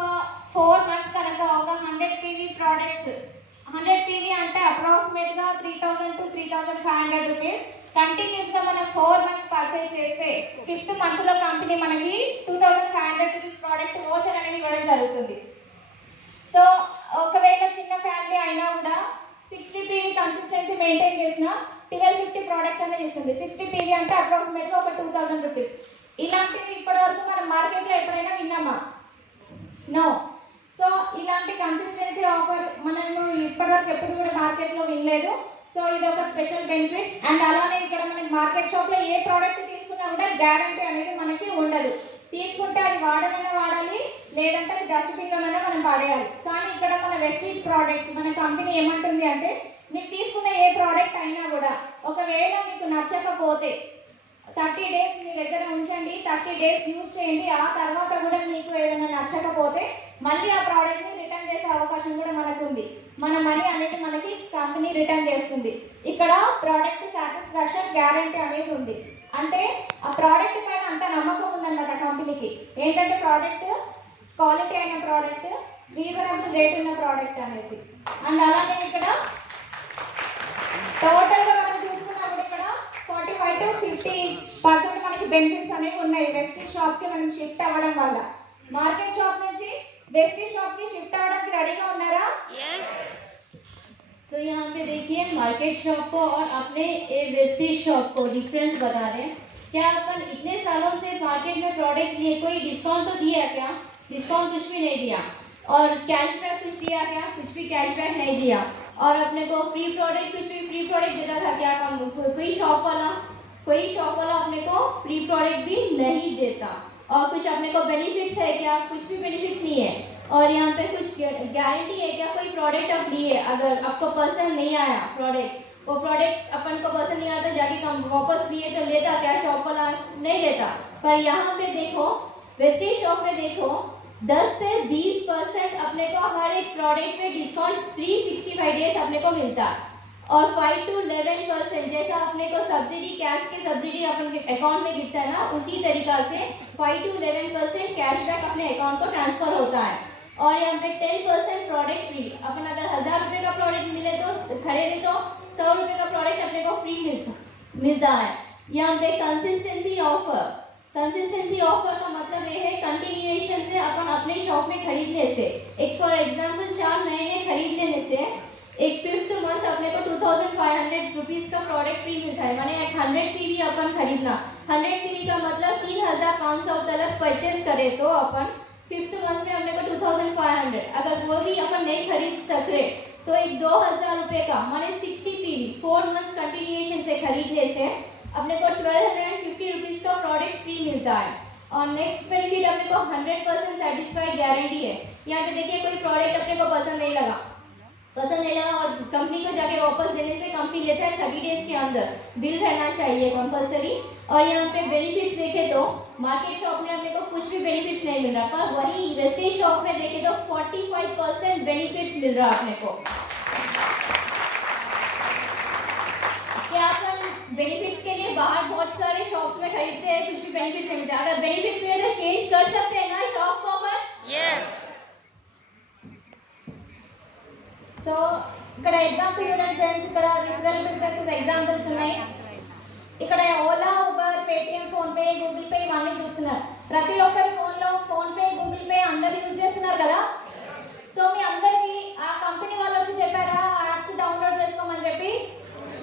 4 months కనుక ఒక 100 PV ప్రోడక్ట్స్, 100 PV అంటే అప్రాక్సిమేట్ గా 3,000 to 3,500 రూపీస్ కంటిన్యూస్ గా మనం 4 months పర్చేస్ చేస్తే 5th month లో కంపెనీ మనకి 2,500 రూపీస్ ప్రోడక్ట్ వోచర్ అనేది ఇవ్వడం జరుగుతుంది. సో ఒకవేళ చిన్న ఫ్యామిలీ అయినా కూడా 60 PV కన్సిస్టెన్సీ మెయింటైన్ చేసిన 1250 ప్రోడక్ట్స్ అనేది ఇస్తుంది. 60 PV అంటే అప్రాక్సిమేట్ గా ఒక 2,000 రూపీస్. ఇలాంటివి ఇప్పటివరకు మనం మార్కెట్లో ఎప్పుడైనా విన్నామా? నో. సో ఇలాంటి కన్సిస్టెన్సీ ఆఫర్ మనము ఇప్పటివరకు ఎప్పుడు కూడా మార్కెట్లో వినలేదు. సో ఇది ఒక స్పెషల్ బెనిఫిట్. అండ్ అలానే ఇక్కడ మనకి మార్కెట్ షాప్లో ఏ ప్రోడక్ట్ తీసుకున్నా కూడా గ్యారంటీ అనేది మనకి ఉండదు. తీసుకుంటే అది వాడాలన్నా వాడాలి, లేదంటే అది డస్ట్బిన్లోనైనా మనం పడేయాలి. కానీ ఇక్కడ మన వెస్టీజ్ ప్రోడక్ట్స్ మన కంపెనీ ఏమంటుంది అంటే మీకు తీసుకున్న ఏ ప్రోడక్ట్ అయినా కూడా ఒకవేళ మీకు నచ్చకపోతే 30 days మీ దగ్గర ఉంచండి, 30 days యూజ్ చేయండి. ఆ తర్వాత కూడా మీకు ఏదైనా నచ్చకపోతే మళ్ళీ ఆ ప్రోడక్ట్ని రిటర్న్ చేసే అవకాశం కూడా మనకు ఉంది. మన మనీ అనేది మనకి కంపెనీ రిటర్న్ చేస్తుంది. ఇక్కడ ప్రోడక్ట్ సాటిస్ఫాక్షన్ గ్యారంటీ అనేది ఉంది. అంటే ఆ ప్రోడక్ట్ పైన అంత నమ్మకం ఉందన్నమాట కంపెనీకి. ఏంటంటే ప్రోడక్ట్ క్వాలిటీ అయిన ప్రోడక్ట్, రీజనబుల్ రేట్ ఉన్న ప్రోడక్ట్ అనేసి. అండ్ అలాగే ఇక్కడ టోటల్గా మనం చూసుకున్నప్పుడు ఇక్కడ 45 to 50% మనకి బెనిఫిట్స్ అనేవి ఉన్నాయి వెస్టీజ్ షాప్కి మనం షిఫ్ట్ అవ్వడం వల్ల. మార్కెట్ షాప్ నుంచి వెస్టీజ్ షాప్కి షిఫ్ట్ అవ్వడానికి రెడీగా ఉన్నారా? तो यहाँ पे देखिए मार्केट शॉप को और अपने वेस्टेज शॉप को डिफरेंस बता रहे हैं। क्या अपन इतने सालों से मार्केट में प्रोडक्ट्स लिए, कोई डिस्काउंट तो दिया क्या? डिस्काउंट कुछ भी नहीं दिया। और कैशबैक कुछ दिया क्या? कुछ भी कैशबैक नहीं दिया। और अपने को फ्री प्रोडक्ट, कुछ भी फ्री प्रोडक्ट देता था क्या? कोई शॉप वाला अपने को फ्री प्रोडक्ट भी नहीं देता। और कुछ अपने को बेनिफिट्स है क्या? कुछ भी बेनिफिट्स नहीं है। और यहाँ पे कुछ गारंटी है क्या? कोई प्रोडक्ट आप लिए, अगर आपको पसंद नहीं आया प्रोडक्ट, वो प्रोडक्ट अपन को पसंद नहीं आता, जाके हम वापस लिए तो लेता क्या? शॉप वाला नहीं लेता। पर यहाँ पे देखो, वेस्टेज शॉप में देखो 10 से 20% अपने को हर एक प्रोडक्ट पे डिस्काउंट 365 डेज अपने को मिलता है। और 5 to 11% जैसा अपने को सब्सिडी, कैश की सब्सिडी अपन के अकाउंट में गिरता है ना, उसी तरीका से 5 to 11% कैशबैक अपने अकाउंट को ट्रांसफर होता है। और यहाँ पे 10% प्रोडक्ट फ्री। अपन अगर 1000 रुपये का प्रोडक्ट मिले तो खरीदे तो 100 रुपये का प्रोडक्ट अपने को फ्री मिलता है। यहाँ पे कंसिस्टेंसी ऑफर का मतलब ये है कंटिन्यूएशन से अपन अपने शॉप में खरीदने से, एक फॉर एग्जांपल 4 महीने खरीद लेने से एक 5th मंथ अपने को 2500 रुपीज का प्रोडक्ट फ्री मिलता है। माने 100 पीवी अपन खरीदना, 100 पीवी का मतलब 3500 तक परचेज करे तो अपन 5th मंथ में अपने को 2500, अगर वो भी अपन नहीं खरीद सक रहे तो एक 2000 रुपये का माने 60 पीवी 4 मंथ्स कंटिन्यूएशन से खरीदने से अपने को 1250 रुपीज का प्रोडक्ट फ्री मिलता है। और नेक्स्ट बेनिफिट अपने को 100% सेटिस्फाइड गारंटी है। यहाँ पे देखिए कोई प्रोडक्ट अपने को पसंद नहीं लगा और कंपनी को जाके वापस देने से कंपनी लेता है 30 डेज के अंदर, बिल रहना चाहिए कंपलसरी। और यहाँ पे बेनिफिट्स देखे तो मार्केट शॉप में अपने को कुछ भी बेनिफिट्स नहीं मिल रहा, पर वही वेस्टेज शॉप में देखे तो 45% बेनिफिट्स मिल रहा अपने को। क्या अपन बेनिफिट्स के लिए बाहर बहुत सारे शॉप्स में खरीदते हैं, कुछ भी बेनिफिट्स नहीं मिलता। अगर बेनिफिट्स मिले तो चेंज कर सकते हैं ना शॉप को अपन? Yes. సో ఇక్కడ ఎగ్జాంపుల్ చూడండి ఫ్రెండ్స్, ఇక్కడ రిఫరల్ బిజినెసెస్ ఎగ్జాంపుల్స్ ఉన్నాయి. ఇక్కడ Ola, Uber, Paytm, PhonePe, Google pay ఇవన్నీ చూస్తున్నారు. ప్రతి ఒక్కరి ఫోన్లో ఫోన్పే, గూగుల్ పే అందరు యూజ్ చేస్తున్నారు కదా. సో మీ అందరికీ ఆ కంపెనీ వాళ్ళు వచ్చి చెప్పారా యాప్స్ డౌన్లోడ్ చేసుకోమని చెప్పి?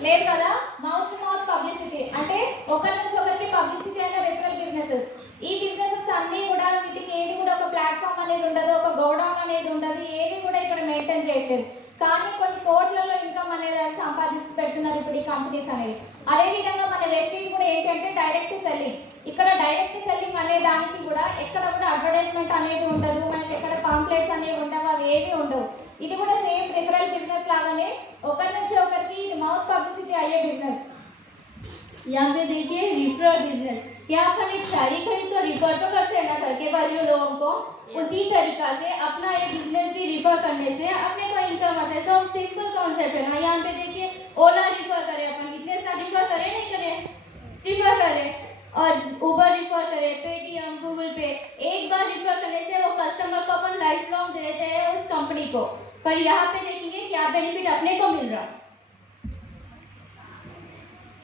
లేదు కదా. మౌత్ టు మౌత్ పబ్లిసిటీ, అంటే ఒకరి నుంచి ఒకరికి పబ్లిసిటీ అయిన రిఫరల్ బిజినెసెస్. ఈ బిజినెసెస్ అన్నీ కూడా వీటికి ఏది కూడా ఒక ప్లాట్ఫామ్ అనేది ఉండదు, ఒక గోడౌన్ అనేది ఉండదు, ఏది కూడా ఇక్కడ మెయింటైన్ చేయట్లేదు. కానీ కొన్ని కోట్లలో ఇన్కమ్ అనేది సంపాదిస్తూ పెడుతున్నారు ఇప్పుడు ఈ కంపెనీస్ అనేవి. అదేవిధంగా మన వెస్టీజ్ కూడా ఏంటంటే డైరెక్ట్ సెల్లింగ్. ఇక్కడ డైరెక్ట్ సెల్లింగ్ అనే దానికి కూడా ఎక్కడ కూడా అడ్వర్టైజ్మెంట్ అనేది ఉండదు, మనకి ఎక్కడ పాంప్లెట్స్ అనేవి ఉండవు, అవి ఏవి ఉండవు. ఇది కూడా సేమ్ రిఫరల్ బిజినెస్ లాగానే ఒకరి నుంచి ఒకరికి మౌత్ పబ్లిసిటీ అయ్యే బిజినెస్. यहाँ पे देखिए रिफर बिजनेस, क्या अपन एक साड़ी खरीद तो रिफर तो करते हैं ना घर के बाजू लोगों को, उसी तरीका से अपना ये बिजनेस भी रिफर करने से अपने को इनकम आता है। सब सिंपल कॉन्सेप्ट है ना। यहाँ पे देखिए ओला रिफर करे अपन, कितने सारे रिफर करे नहीं करे, रिफर करे। और उबर रिफर करे, पेटीएम, गूगल पे, एक बार रिफर करने से वो कस्टमर को अपन लाइफ लॉन्ग देते हैं उस कंपनी को। पर यहाँ पे देखेंगे क्या बेनिफिट अपने को मिल रहा।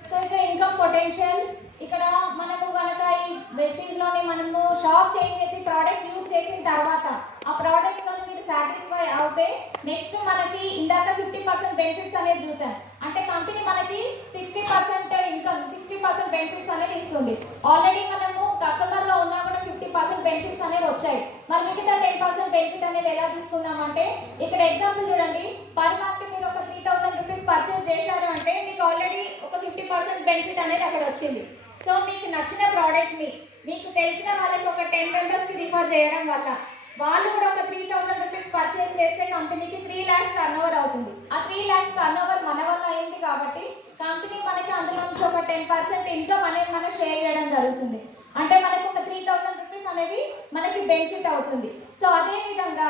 సో ఇక్కడ ఇన్కమ్ పొటెన్షియల్, ఇక్కడ మనము కనుక ఈ వెస్టీజ్లోనే మనము షాప్ చేంజ్ చేసి ప్రోడక్ట్స్ యూజ్ చేసిన తర్వాత ఆ ప్రోడక్ట్స్తో మీరు సాటిస్ఫై అవుతే నెక్స్ట్ మనకి ఇందాక 50% బెనిఫిట్స్ అనేది చూసాం. అంటే కంపెనీ మనకి 60% ఇన్కమ్, 60% బెనిఫిట్స్ అనేది ఇస్తుంది. ఆల్రెడీ మనము కస్టమర్గా ఉన్నా కూడా 50% బెనిఫిట్స్ అనేవి వచ్చాయి. మరి మిగతా 10% బెనిఫిట్ అనేది ఎలా తీసుకుందామంటే ఇక్కడ ఎగ్జాంపుల్ చూడండి. పర్ మంత్ మీరు ఒక 3000 రూపీస్ పర్చేస్ చేశారు అంటే మీకు ఆల్రెడీ ఒక 50% బెనిఫిట్ అనేది అక్కడ వచ్చింది. సో మీకు నచ్చిన ప్రోడక్ట్ని మీకు తెలిసిన వాళ్ళకి ఒక 10 మెంబర్స్కి రిఫర్ చేయడం వల్ల వాళ్ళు కూడా ఒక 3000 రూపీస్ పర్చేస్ చేస్తే కంపెనీకి 3 lakhs టర్న్ ఓవర్ అవుతుంది. ఆ 3 lakhs టర్న్ ఓవర్ మన వల్ల అయింది కాబట్టి కంపెనీ మనకి అందులో నుంచి ఒక 10% ఇన్కమ్ అనేది మనకు షేర్ చేయడం జరుగుతుంది. అంటే మనకు ఒక 3000 రూపీస్ అనేది మనకి బెనిఫిట్ అవుతుంది. సో అదే విధంగా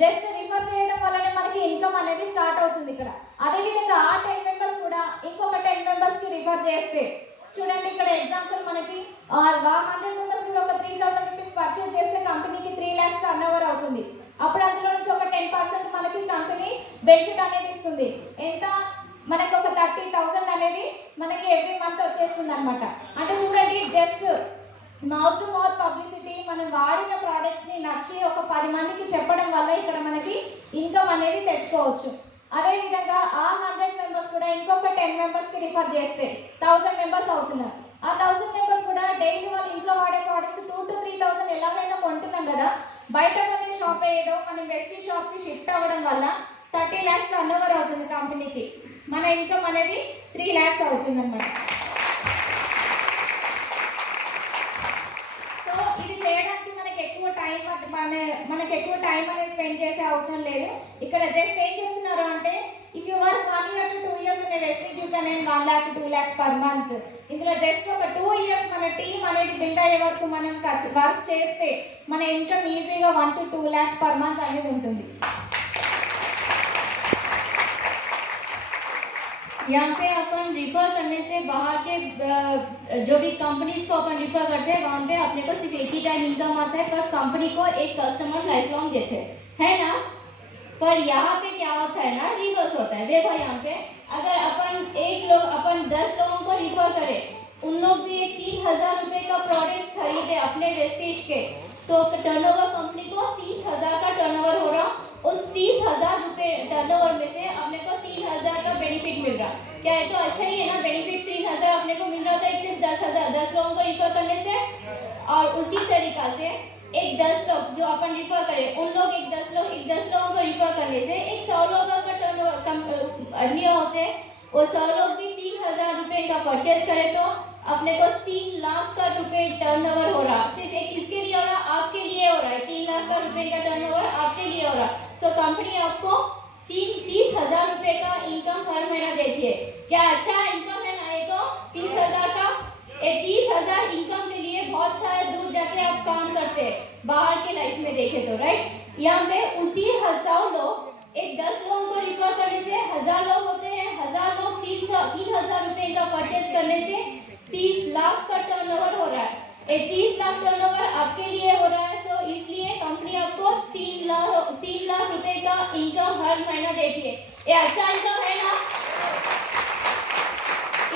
జస్ట్ రిఫర్ చేయడం వల్లనే మనకి ఇన్కమ్ అనేది స్టార్ట్ అవుతుంది ఇక్కడ. అదే విధంగా ఆ 10 మెంబర్స్ కూడా ఇంకొక 10 మెంబర్స్ కి రిఫర్ చేస్తే చూడండి ఇక్కడ ఎగ్జాంపుల్ మనకి 100 మెంబర్స్ కూడా ఒక 3000 రూపీస్ పర్చేజ్ చేస్తే కంపెనీకి 3 lakhs టర్న్ ఓవర్ అవుతుంది. అప్పుడు అందులో నుంచి ఒక 10% మనకి కంపెనీ బెనిఫిట్ అనేది ఇస్తుంది. ఎంత మనకి ఒక 30,000 అనేది మనకి ఎవ్రీ మంత్ వచ్చేస్తుంది అనమాట. అంటే చూడండి just mouth to mouth publicity, మనం వాడిన ప్రోడక్ట్స్ ని నచ్చి ఒక 10 మందికి చెప్పడం వల్ల ఇక్కడ మనకి ఇన్కమ్ అనేది తెచ్చుకోవచ్చు. అదే విధంగా ఆ 100 మెంబర్స్ కూడా ఇంకొక 10 మెంబర్స్ కి రిఫర్ చేస్తే 1000 మెంబర్స్ అవుతున్నారు. ఆ 1000 మెంబర్స్ కూడా డైలీ వాళ్ళు ఇంట్లో వాడే ప్రోడక్ట్స్ 2 to 3,000 ఎలాగైనా కొంటున్నాం కదా, బయట కొనే షాప్ ఏదో మనం వెస్టీజ్ షాప్ కి షిఫ్ట్ అవ్వడం వల్ల 30 lakhs టర్న్ ఓవర్ అవుతుంది కంపెనీకి. మన ఇన్కమ్ అనేది 3 lakhs అవుతుంది అనమాట. సో ఇది చేయడానికి మనకి ఎక్కువ టైం అనేది స్పెండ్ చేసే అవసరం లేదు. ఇక్కడ జస్ట్ ఏం చెప్తున్నారు అంటే if you work 1 year to 2 years in a vestige you can earn 1 lakh to 2 lakhs per month. ఇందులో జస్ట్ ఒక 2 years మన టీం అనేది బిల్డ్ అయ్యే వరకు మనం వర్క్ చేస్తే మన ఇన్కమ్ ఈజీగా 1 to 2 lakhs per month అనేది ఉంటుంది. यहाँ पे अपन रिफर करने से बाहर के जो भी कंपनीज को अपन रिफर करते हैं वहाँ पे अपने को सिर्फ एक ही टाइम इनकम आता है, पर कंपनी को एक कस्टमर लाइफ लॉन्ग देते हैं, है ना। पर यहाँ पे क्या होता है ना, रिवर्स होता है। देखो यहाँ पे अगर अपन 10 लोगों को रिफर करें, उन लोग भी 3,000 रुपए का प्रोडक्ट खरीदे अपने वेस्टेज के, तो टर्नओवर कंपनी को 30,000 का टर्नओवर हो रहा, उस 30,000 रुपए टर्नओवर में से अपने को 3,000 का बेनिफिट मिल रहा। क्या है तो अच्छा ही है ना, बेनिफिट 3,000 अपने को मिल रहा था सिर्फ 10 लोगों को रिफर करने से। और उसी तरीका से एक 10 लोग जो अपन रिफर करें, उन लोग एक 10 लोगों को रिफर करने से एक 100 लोगों का टर्नओवर अन्य होते हैं, वो 100 लोग भी 3,000 रुपए का परचेज करें तो अपने को 3 लाख का रुपए टर्नओवर हो रहा। सिर्फ एक किसके लिए हो रहा, आपके लिए हो रहा है। 3 लाख का रुपए का टर्नओवर आपके लिए हो रहा। सो कंपनी आपको 30,000 रुपए का इनकम हर महीना देती है। क्या अच्छा इनकम है ना, ये तो 30,000 का। 30,000 इनकम के लिए बहुत सारे दूर जाके आप काम करते हैं बाहर के लाइफ में देखे तो, राइट। यहाँ पे उसी 1,000 लोग एक 10 लोगों को रिफर करने से 1,000 लोग होते हैं। 1,000 लोग 3,000 रुपए का परचेज करने से 30 लाख का टर्नओवर हो रहा है। 30 लाख टर्नओवर आपके लिए हो रहा है। सो इसलिए कंपनी आपको 3 लाख रुपए का इनकम हर महीना देती है। ये अच्छा इनकम है ना।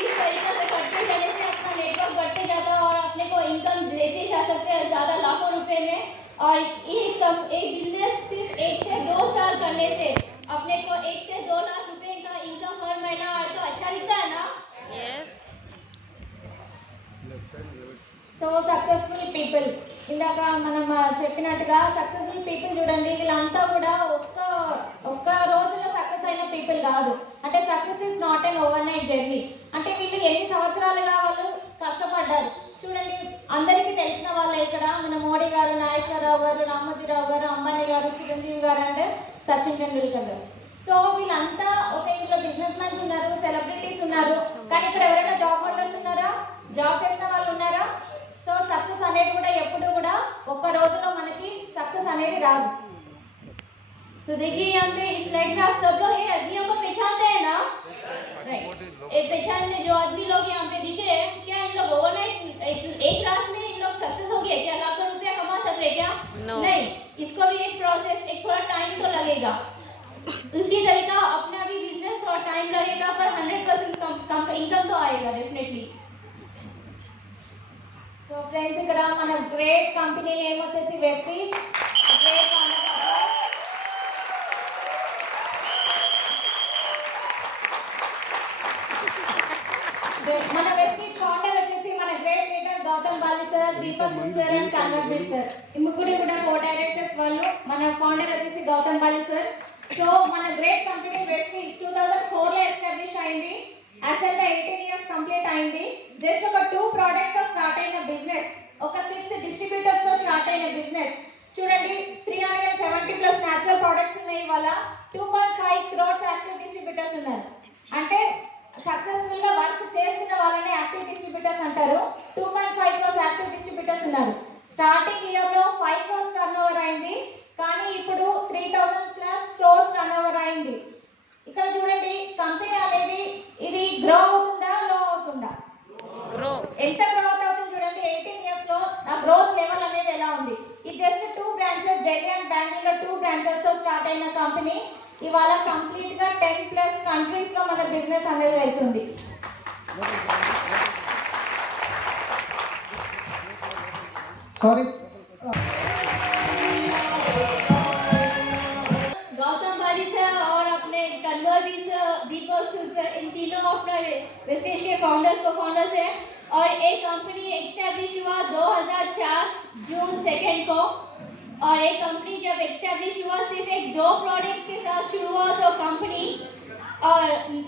इस तरीके से करते जाने से अपना नेटवर्क बढ़ते जाता है और अपने को इनकम लेते जा सकते हैं ज़्यादा लाखों रुपए में। और एक बिजनेस सिर्फ 1 से 2 साल करने से अपने को 1 से 2 लाख रुपए का इनकम हर महीना आए तो अच्छा दिखता है ना। సో సక్సెస్ఫుల్ పీపుల్, ఇందాక మనం చెప్పినట్టుగా సక్సెస్ఫుల్ పీపుల్ చూడండి, వీళ్ళంతా కూడా ఒక్క రోజులో సక్సెస్ అయిన పీపుల్ కాదు. అంటే success is not an over night journey. అంటే వీళ్ళు ఎన్ని సంవత్సరాలుగా వాళ్ళు కష్టపడ్డారు చూడండి. అందరికీ తెలిసిన వాళ్ళే ఇక్కడ మన మోడీ గారు, నాగేశ్వరరావు గారు, రామోజీరావు గారు, అంబానీ గారు, చిరంజీవి గారు అండ్ సచిన్ టెండూల్కర్ గారు. సో వీళ్ళంతా ఒక ఇంట్లో బిజినెస్ మ్యాన్స్ ఉన్నారు, సెలబ్రిటీస్ ఉన్నారు, కానీ ఇక్కడ ఎవరైనా జాబ్ హోల్డర్స్ ఉన్నారా, జాబ్ చేసిన వాళ్ళు ఉన్నారా? సో సక్సెస్ అనేది కూడా ఎప్పుడు కూడా ఒక్క రోజులో మనకి సక్సెస్ అనేది రాదు. तो देखिए यहाँ पे इस स्लाइड में आप सब लोग ये आदमियों को पहचानते हैं ना, राइट। एक पहचान में जो आदमी लोग यहाँ पे दिख रहे हैं, क्या इन लोग ओवरनाइट एक रात में इन लोग सक्सेस हो गए? क्या लाखों रुपया कमा सक रहे क्या? नहीं, इसको भी एक प्रोसेस, एक थोड़ा टाइम तो लगेगा। उसी तरीका अपना भी बिजनेस थोड़ा टाइम लगेगा, पर 100% इनकम तो आएगा डेफिनेटली। సో ఫ్రెండ్స్ ఇక్కడ మన గ్రేట్ కంపెనీ నేమ్ వచ్చేసి వెస్టీజ్. మన వెస్టీజ్ ఫౌండర్ వచ్చేసి మన great leader Gautam Bali sir, Deepak sir and Kanwarbir sir. ఈ ముగ్గురు కూడా కో డైరెక్టర్స్ వాళ్ళు. మన ఫౌండర్ వచ్చేసి గౌతమ్ బాలి సార్. సో మన గ్రేట్ కంపెనీ వెస్టీజ్ 2004 లో ఎస్టాబ్లిష్ అయింది. యాక్చువల్గా 18 years కంప్లీట్ అయింది. జస్ట్ ఒక 2 products తో స్టార్ట్ అయిన బిజినెస్, ఒక 6 distributors తో స్టార్ట్ అయిన బిజినెస్. చూడండి 370+ న్యాచురల్ ప్రొడక్ట్స్ ఉన్నాయి. ఇవాళ 2.5 crores యాక్టివ్ డిస్ట్రిబ్యూటర్స్ ఉన్నారు. అంటే సక్సెస్ఫుల్ గా వర్క్ చేస్తున్న వాళ్ళని యాక్టివ్ డిస్ట్రిబ్యూటర్స్ అంటారు. 2.5 crores యాక్టివ్ డిస్ట్రిబ్యూటర్స్ ఉన్నారు. స్టార్టింగ్ ఇయర్ లో 5 crores టర్న్ ఓవర్ అయింది, కానీ ఇప్పుడు 3000+ crores టర్న్ ఓవర్ అయింది. ఇక్కడ చూడండి, కంపెనీ అనేది ఇది గ్రో అవుతుందా, లో అవుతుందా? ఎంత గ్రోత్ అవుతుంది చూడండి. 18 years లో ఆ గ్రోత్ లెవెల్ అనేది ఎలా ఉంది. ఇది జస్ట్ 2 branches, ఢిల్లీ అండ్ బెంగళూరులో 2 branches తో స్టార్ట్ అయిన కంపెనీ ఇవాళ కంప్లీట్ గా 10+ కంట్రీస్ లో మన బిజినెస్ అనేది వెళ్తుంది. సారీ गौतम बाली सर और अपने कन्वर भी सर, दीपक सूद सर, इन तीनों अपना वेस्टेज के फाउंडर्स है। और एक कंपनी एस्टैब्लिश हुआ 2004 जून 2 को। और एक कंपनी जब एस्टैब्लिश हुआ सिर्फ एक 2 प्रोडक्ट्स के साथ शुरू हुआ तो कंपनी, और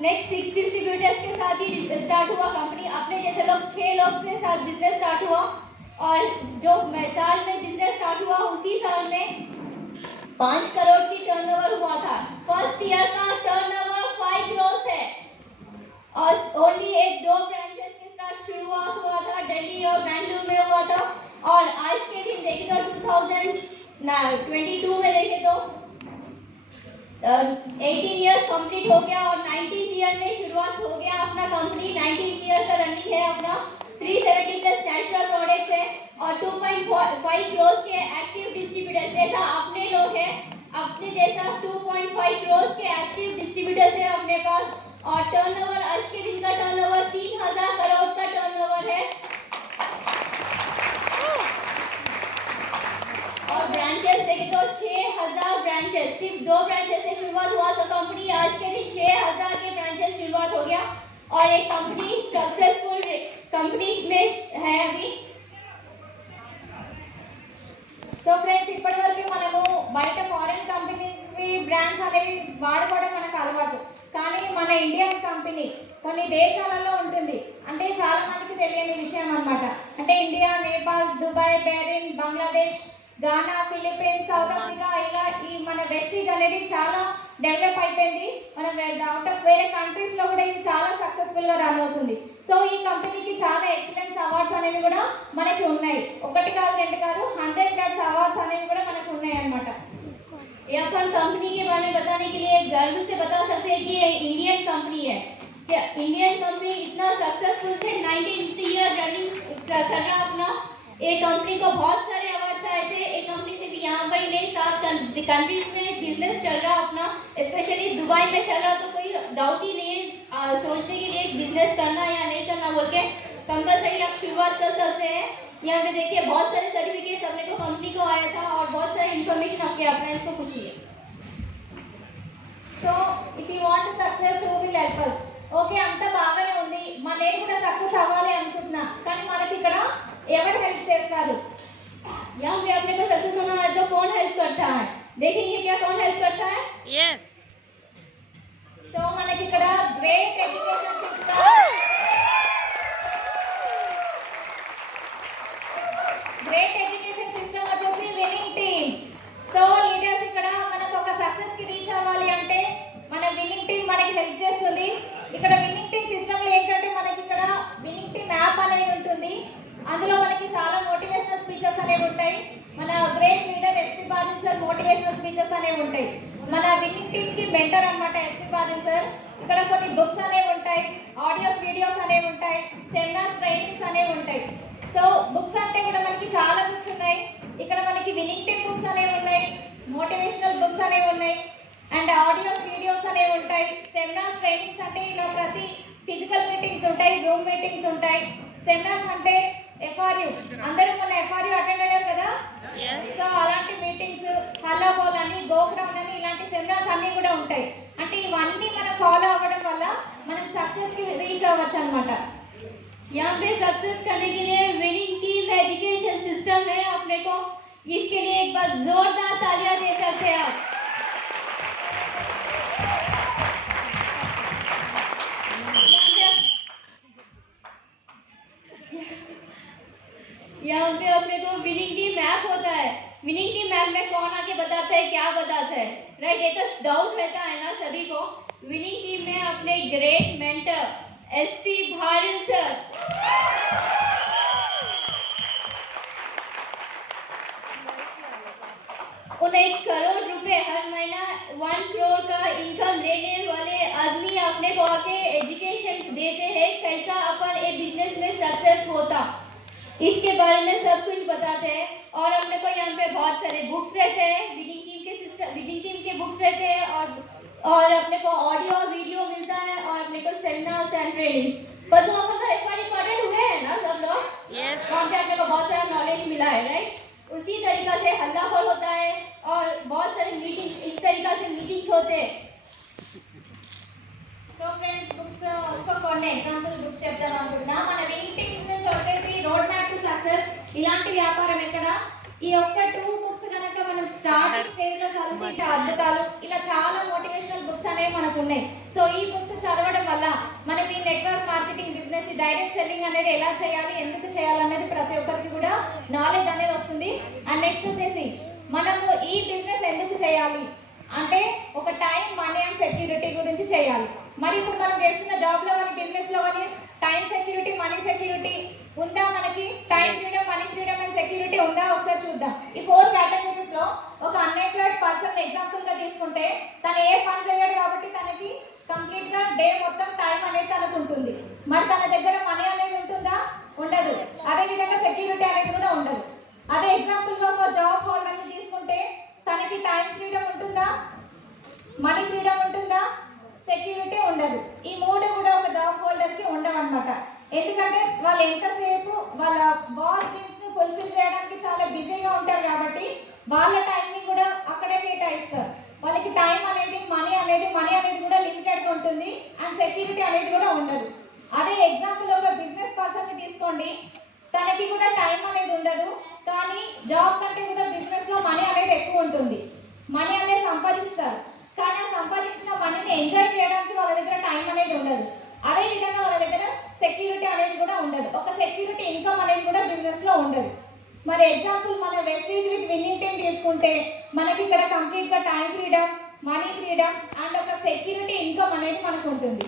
नेक्स्ट 6 डिस्ट्रीब्यूटर्स के साथ ही स्टार्ट हुआ कंपनी। अपने जैसे लोग 6 लोग के साथ बिजनेस स्टार्ट हुआ, और जो साल में बिजनेस स्टार्ट हुआ उसी साल में 5 करोड़ की टर्नओवर हुआ था। फर्स्ट ईयर का टर्नओवर 5 crores है, और ओनली 1-2 ब्रांचेस के साथ शुरुआत हुआ था, दिल्ली और बेंगलुरु में हुआ था। और आज के दिन देखें तो 2022 में देखें तो 18 years कंप्लीट हो गया, और 19th ईयर में शुरुआत हो गया अपना कंपनी। 19th ईयर का रनिंग है अपना। 370+ नेशनल प्रोडक्ट्स है, और 2.5 crores के एक्टिव डिस्ट्रीब्यूटर्स जैसा अपने लोग हैं, अपने जैसा 2.5 crores के एक्टिव डिस्ट्रीब्यूटर्स है अपने पास। और टर्नओवर आज के दिन का टर्नओवर 3000 करोड़ का टर्नओवर है। और ब्रांचेस देखें तो 6000 ब्रांचेस, सिर्फ 2 ब्रांचेस से शुरुआत हुआ तो कंपनी आज के दिन 6000 के ब्रांचेस शुरुआत हो गया, और एक कंपनी सक्सेसफुल कंपनी में है अभी। సో ఫ్రెండ్స్, ఇప్పటివరకు మనము బయట ఫారెన్ కంపెనీస్ బ్రాండ్స్ అనేవి వాడుకోవడం మనకు అలవాటు, కానీ మన ఇండియన్ కంపెనీ కొన్ని దేశాలలో ఉంటుంది. అంటే చాలా మందికి తెలియని విషయం అన్నమాట. అంటే India, Nepal, Dubai, Bahrain, Bangladesh, Ghana, Philippines, South Africa, ఇలా ఈ మన వెస్టీజ్ అనేది చాలా డెవలప్ అయిపోయింది. మనం అవుట్ ఆఫ్ వేరే కంట్రీస్ లో కూడా ఇది చాలా సక్సెస్ఫుల్ గా రన్ అవుతుంది. సో ఈ కంపెనీకి చాలా ఎక్సలెన్స్ అవార్డ్స్ అనేవి కూడా మనకి ఉన్నాయి. 1 కాదు 2 కాదు, 100+ అవార్డ్స్ అనేవి కూడా మనకు ఉన్నాయి అన్నమాట. अपन कंपनी के बारे में बताने के लिए गर्व से बता सकते हैं कि ये इंडियन कंपनी है। क्या इंडियन कंपनी इतना सक्सेसफुल से 19th ईयर रनिंग कर रहा अपना। एक कंपनी को बहुत सारे अवार्ड्स आए थे। एक कंपनी से भी यहाँ पर ही नहीं, 7 कंट्रीज में बिजनेस चल रहा अपना, स्पेशली दुबई में चल रहा। तो कोई डाउट ही नहीं है सोचने के लिए बिजनेस करना या नहीं करना बोल के, कंपलसरी आप शुरुआत कर सकते हैं। यहाँ पे देखिए बहुत सारे सर्टिफिकेट्स अपने को कंपनी को आया था, और बहुत सारे इन्फॉर्मेशन आपके अपना इसको पूछिए। So if you want success, who will help us? Okay, అంత బాగానే ఉంది, నేను కూడా సక్సెస్ అవ్వాలి అనుకుంటున్నా, కానీ మనకి ఇక్కడ ఎవరు హెల్ప్ చేస్తారు? यहाँ पे अपने को सक्सेस होना है तो कौन हेल्प करता है? देखेंगे क्या कौन हेल्प करता है। Yes. సో మనకి ఇక్కడ గ్రేట్ ఎడ్యుకేషన్ సిస్టమ్, వచ్చేసి విన్నింగ్ టీమ్. సో లీడర్స్, ఇక్కడ మనకు ఒక సక్సెస్ కి రీచ్ అవ్వాలి అంటే మన విన్నింగ్ టీమ్ మనకి హెల్ప్ చేస్తుంది. ఇక్కడ విన్నింగ్ టీమ్ సిస్టమ్ లో ఏంటంటే మనకి ఇక్కడ విన్నింగ్ టీమ్ యాప్ అనేది ఉంటుంది. అందులో మనకి చాలా మోటివేషనల్ స్పీచెస్ అనేవి ఉంటాయి. మన great leader SP Badil sir motivational speeches అనేవి ఉంటాయి. మన విన్నింగ్ టీమ్ కి మెంటర్ అన్నమాట ఎస్పీ బాదిల్ సార్. ఇక్కడ కొన్ని బుక్స్ అనేవి ఉంటాయి, ఆడియోస్, వీడియోస్ అనేవి ఉంటాయి, సెమినార్స్, ట్రైనింగ్స్ అనేవి ఉంటాయి. సో బుక్స్ అంటే కూడా మనకి చాలా బుక్స్ ఉన్నాయి. ఇక్కడ మనకి విన్నింగ్ టీమ్ బుక్స్ అనేవి ఉన్నాయి, మోటివేషనల్ బుక్స్ అనేవి ఉన్నాయి, అండ్ ఆడియోస్, వీడియోస్ అనేవి ఉంటాయి. సెమినార్స్, ట్రైనింగ్స్ అంటే ఇలా ప్రతి ఫిజికల్ మీటింగ్స్ ఉంటాయి, జూమ్ మీటింగ్స్ ఉంటాయి. సెమినార్స్ అంటే FRU, అందరూ మొన్న FRU అటెండ్ అయ్యారు కదా. సో అలాంటి మీటింగ్స్, హల్లాబోల్ అని, గోగ్రౌండ్ అని, ఇలాంటి సెమినార్స్ అన్నీ కూడా ఉంటాయి. అంటే ఇవన్నీ మనం ఫాలో అవ్వడం వల్ల మనం సక్సెస్ కి రీచ్ అవ్వచ్చు అన్నమాట. यहाँ पे सक्सेस करने के लिए विनिंग टीम एजुकेशन सिस्टम है अपने को, इसके लिए एक बार जोरदार तालियां दे सकते हैं आप। यहाँ पे अपने को विनिंग टीम ऐप होता है। विनिंग टीम ऐप में कौन आके बताता है, क्या बताता है, राइट? ये तो डाउट रहता है ना सभी को। विनिंग टीम में अपने great mentor SP Bharil sir. उन्हें 1 करोड़ रुपए हर महीना 1 करोड़ का इनकम देने वाले आदमी अपने को आके एजुकेशन देते हैं कैसा अपन एक बिजनेस में सक्सेस होता, इसके बारे में सब कुछ बताते हैं। और अपने को यहाँ पे बहुत सारे बुक्स रहते हैं, विनिंग टीम के बुक्स रहते हैं और अपने को ऑडियो वीडियो मिलता है और अपने को सेमिनार्स एंड ट्रेनिंग। बस वहाँ पर एक बार इम्पोर्टेंट हुए हैं ना सब लोग, वहाँ पे अपने को बहुत सारा नॉलेज मिला है, राइट। उसी तरीका से हल्ला बोल होता है और बहुत सारे मीटिंग इस तरीका से मीटिंग्स होते हैं। సో ఫ్రెండ్స్ బుక్స్ ఒక కొన్ని ఎగ్జాంపుల్ బుక్స్ చెప్తాను అనుకుంటున్నా. మన వినింగ్ టీమ్స్ నుంచి వచ్చేసి రోడ్ మ్యాప్ టు సక్సెస్, ఇలాంటి వ్యాపారం ఎక్కడ, ఈ ఒక్క 2 బుక్స్ కనుక మనం స్టార్టింగ్ స్టేజ్ లో చదివితే అద్భుతాలు, ఇలా చాలా మోటివేషనల్ బుక్స్ అనేవి మనకు ఉన్నాయి. సో ఈ బుక్స్ చదవడం వల్ల మనకి network marketing business direct selling అనేది ఎలా చేయాలి, ఎందుకు చేయాలి అనేది ప్రతి ఒక్కరికి కూడా నాలెడ్జ్ అనేది వస్తుంది. అండ్ నెక్స్ట్ వచ్చేసి మనము ఈ బిజినెస్ ఎందుకు చేయాలి అంటే ఒక టైం, మనీ అండ్ సెక్యూరిటీ గురించి చేయాలి. మరి ఇప్పుడు మనం చేస్తున్న జాబ్ లో కానీ బిజినెస్ లో కానీ టైం సెక్యూరిటీ, మనీ సెక్యూరిటీ ఉందా? మనకి time freedom, money freedom and security ఉందా? ఒకసారి చూద్దాం. ఈ 4 కేటగిరీస్ లో ఒక అన్ఎంప్లాయిడ్ పర్సన్ ఎగ్జాంపుల్ గా తీసుకుంటే తను ఏ పని చేయడు కాబట్టి తనకి కంప్లీట్ గా డే మొత్తం టైం అనేది తనకు ఉంటుంది. మరి తన దగ్గర మనీ అనేది ఉంటుందా? ఉండదు. అదే విధంగా సెక్యూరిటీ అనేది కూడా ఉండదు. అదే ఎగ్జాంపుల్ గా ఒక జాబ్ హోల్డర్ ని తీసుకుంటే తనకి టైం ఫ్రీడమ్ ఉంటుందా? మనీ ఫ్రీడమ్ ఉంటుందా? సెక్యూరిటీ ఉండదు. ఈ 3 కూడా ఒక జాబ్ హోల్డర్ కి ఉండవన్నమాట. ఎందుకంటే వాళ్ళు ఎంతసేపు వాళ్ళ బాస్ డ్రీమ్స్ ని ఫుల్ఫిల్ చేయడానికి చాలా బిజీగా ఉంటారు కాబట్టి వాళ్ళ టైం ని కూడా అక్కడే కేటాయిస్తారు. వాళ్ళకి టైం అనేది, మనీ అనేది కూడా లిమిటెడ్ గా ఉంటుంది అండ్ సెక్యూరిటీ అనేది కూడా ఉండదు. అదే ఎగ్జాంపుల్ ఒక బిజినెస్ పర్సన్ ని తీసుకోండి, తనకి కూడా టైం అనేది ఉండదు, కానీ జాబ్ కంటే కూడా బిజినెస్ లో మనీ అనేది ఎక్కువ ఉంటుంది. మనీ అనేది సంపాదిస్తారు, కానీ ఆ సంపాదించిన మనీని ఎంజాయ్ చేయడానికి వాళ్ళ దగ్గర టైం అనేది ఉండదు. అదే విధంగా వాళ్ళ దగ్గర సెక్యూరిటీ అనేది కూడా ఉండదు. ఒక సెక్యూరిటీ ఇన్కమ్ అనేది కూడా బిజినెస్ లో ఉండదు. మరి ఎగ్జాంపుల్ మన వెస్టీజ్ విత్ విన్నింగ్ టీమ్ తీసుకుంటే మనకి ఇక్కడ కంప్లీట్ గా time freedom, money freedom and ఒక సెక్యూరిటీ ఇన్కమ్ అనేది మనకు ఉంటుంది.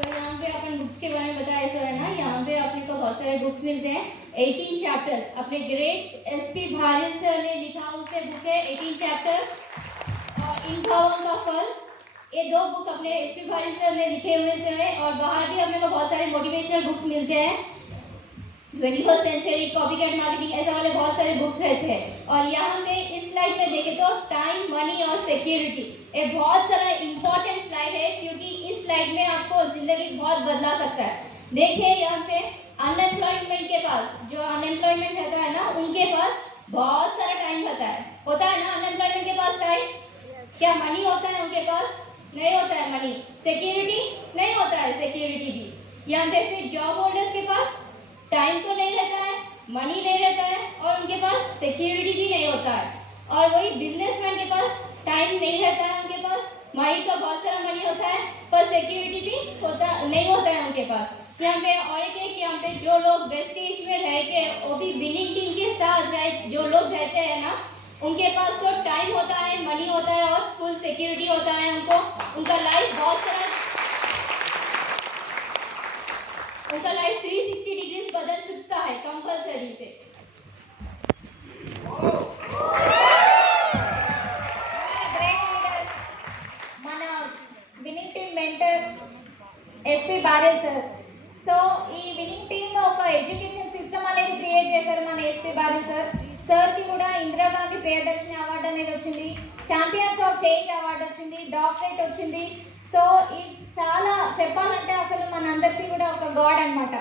तो यहाँ पे अपन बुक्स के बारे में बताया सो है ना, यहाँ पे अपने को बहुत सारे बुक्स मिलते हैं, 18 चैप्टर्स अपने ग्रेट SP भारिल सर ने लिखा उससे बुक है 18 चैप्टर्स और इनकाउंट का फल, ये 2 बुक अपने SP भारिल सर ने लिखे हुए से है। और बाहर भी अपने को बहुत सारे मोटिवेशनल बुक्स मिलते हैं, 21st सेंचुरी, कॉपीकैट मार्केटिंग, ऐसे वाले बहुत सारे बुक्स रहते हैं। और यहाँ पे इस स्लाइड में देखें तो टाइम, मनी और सिक्योरिटी, ये बहुत सारा इंपॉर्टेंट स्लाइड है क्योंकि इस स्लाइड में आपको जिंदगी बहुत बदला सकता है। देखिए यहाँ पे अनएम्प्लॉयमेंट के पास, जो अनएम्प्लॉयमेंट रहता है ना, उनके पास बहुत सारा टाइम होता है ना अनएम्प्लॉयमेंट के पास टाइम। क्या मनी होता है उनके पास? नहीं होता है मनी। सिक्योरिटी नहीं होता है, सिक्योरिटी भी। यहाँ पे फिर जॉब होल्डर्स के पास टाइम तो नहीं रहता है, मनी नहीं रहता है और उनके पास सिक्योरिटी भी नहीं होता है। और वही बिजनेसमैन के पास टाइम नहीं रहता है, उनके पास मनी तो बहुत सारा मनी होता है पर सिक्योरिटी भी नहीं होता है उनके पास। यहाँ पे और एक यहाँ पे जो लोग वेस्टेज में रह के वो भी विनिंग टीम के साथ जो लोग रहते हैं ना, उनके पास तो टाइम होता है, मनी होता है और फुल सिक्योरिटी होता है। उनका लाइफ 360 डिग्री बदल चुका है कंपल्सरी से। మన winning team mentor SP Bharil sir. So ఈ వినింగ్ టీమ్ లో ఒక ఎడ్యుకేషన్ సిస్టమ్ అనేది క్రియేట్ చేశారు మన SP భారిల్ సార్. సార్ కి కూడా ఇందిరాగాంధీ ప్రియదర్శిని అవార్డు అనేది వచ్చింది, ఛాంపియన్స్ ఆఫ్ చేంజ్ అవార్డు వచ్చింది, డాక్టరేట్ వచ్చింది. సో ఈ చాలా చెప్పాలంటే అసలు మనందరికీ కూడా ఒక గాడ్ అన్నమాట.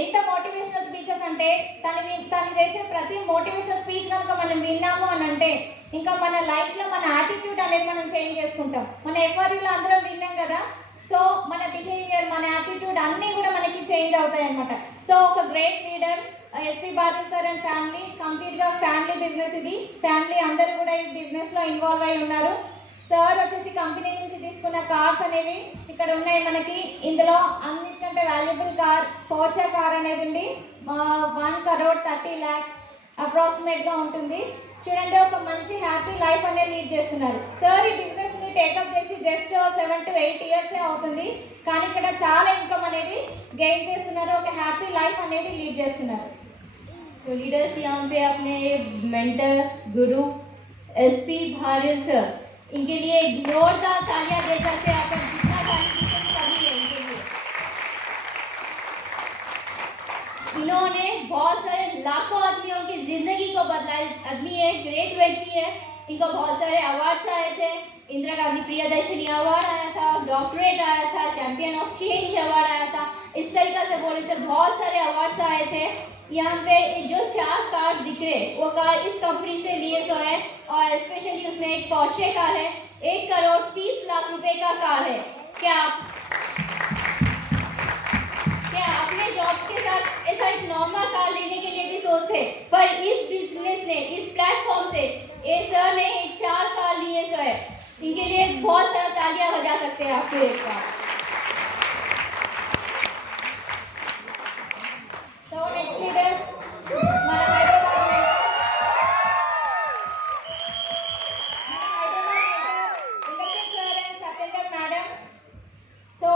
ఎంత మోటివేషనల్ స్పీచెస్ అంటే తను చేసే ప్రతి మోటివేషనల్ స్పీచ్ కనుక మనం విన్నాము అని అంటే ఇంకా మన లైఫ్లో మన యాటిట్యూడ్ అనేది మనం చేంజ్ చేసుకుంటాం. మన FRUలో అందరం విన్నాం కదా, సో మన బిహేవియర్, మన యాటిట్యూడ్ అన్నీ కూడా మనకి చేంజ్ అవుతాయి అన్నమాట. సో ఒక great leader SP Bharil sir and family, కంప్లీట్గా ఫ్యామిలీ బిజినెస్ ఇది. ఫ్యామిలీ అందరూ కూడా ఈ బిజినెస్లో ఇన్వాల్వ్ అయి ఉన్నారు. సార్ వచ్చేసి కంపెనీ నుంచి తీసుకున్న కార్స్ అనేవి ఇక్కడ ఉన్నాయి మనకి. ఇందులో అన్నిటికంటే వాల్యుబుల్ కార్ పోర్షే కార్ అనేది ఉంది, 1,30,00,000 అప్రాక్సిమేట్గా ఉంటుంది. చూడండి, ఒక మంచి హ్యాపీ లైఫ్ అనేది లీడ్ చేస్తున్నారు. సార్ ఈ బిజినెస్ని బిజినెస్ని టేకప్ చేసి జస్ట్ 7 to 8 ఇయర్సే అవుతుంది, కానీ ఇక్కడ చాలా ఇన్కమ్ అనేది గెయిన్ చేస్తున్నారు, ఒక హ్యాపీ లైఫ్ అనేది లీడ్ చేస్తున్నారు. तो लीडर्स यहाँ पे अपने मेंटर गुरु एसपी भारत सर, इनके लिए एक जोरदार तालियां दे सकते हैं अपन, जितना ताली कभी है इनके लिए. इन्होंने बहुत सारे लाखों आदमियों की जिंदगी को बदला. आदमी एक ग्रेट व्यक्ति है, इनको बहुत सारे अवार्ड्स आए थे. इंदिरा गांधी प्रियदर्शनी अवार्ड आया था, डॉक्टरेट आया था, चैंपियन ऑफ चेंज अवार्ड आया था. इस तरीके से बोले तो बहुत सारे अवार्ड्स आए थे. यहाँ पे जो 4 कार दिख रहे वो कार इस कंपनी से लिए तो है, और स्पेशली उसमें एक पोर्शे कार है, 1,30,00,000 रुपए का कार है. क्या अपने जॉब के साथ ऐसा एक नॉर्मल कार लेने के लिए भी सोचते, पर इस बिजनेस ने, इस प्लेटफॉर्म से ये सर ने 4 कार लिए तो है. इनके लिए बहुत सारा तालियां बजा सकते हैं आपको एक बार. So next leaders, మన Hyderabad sir and Satyender madam. So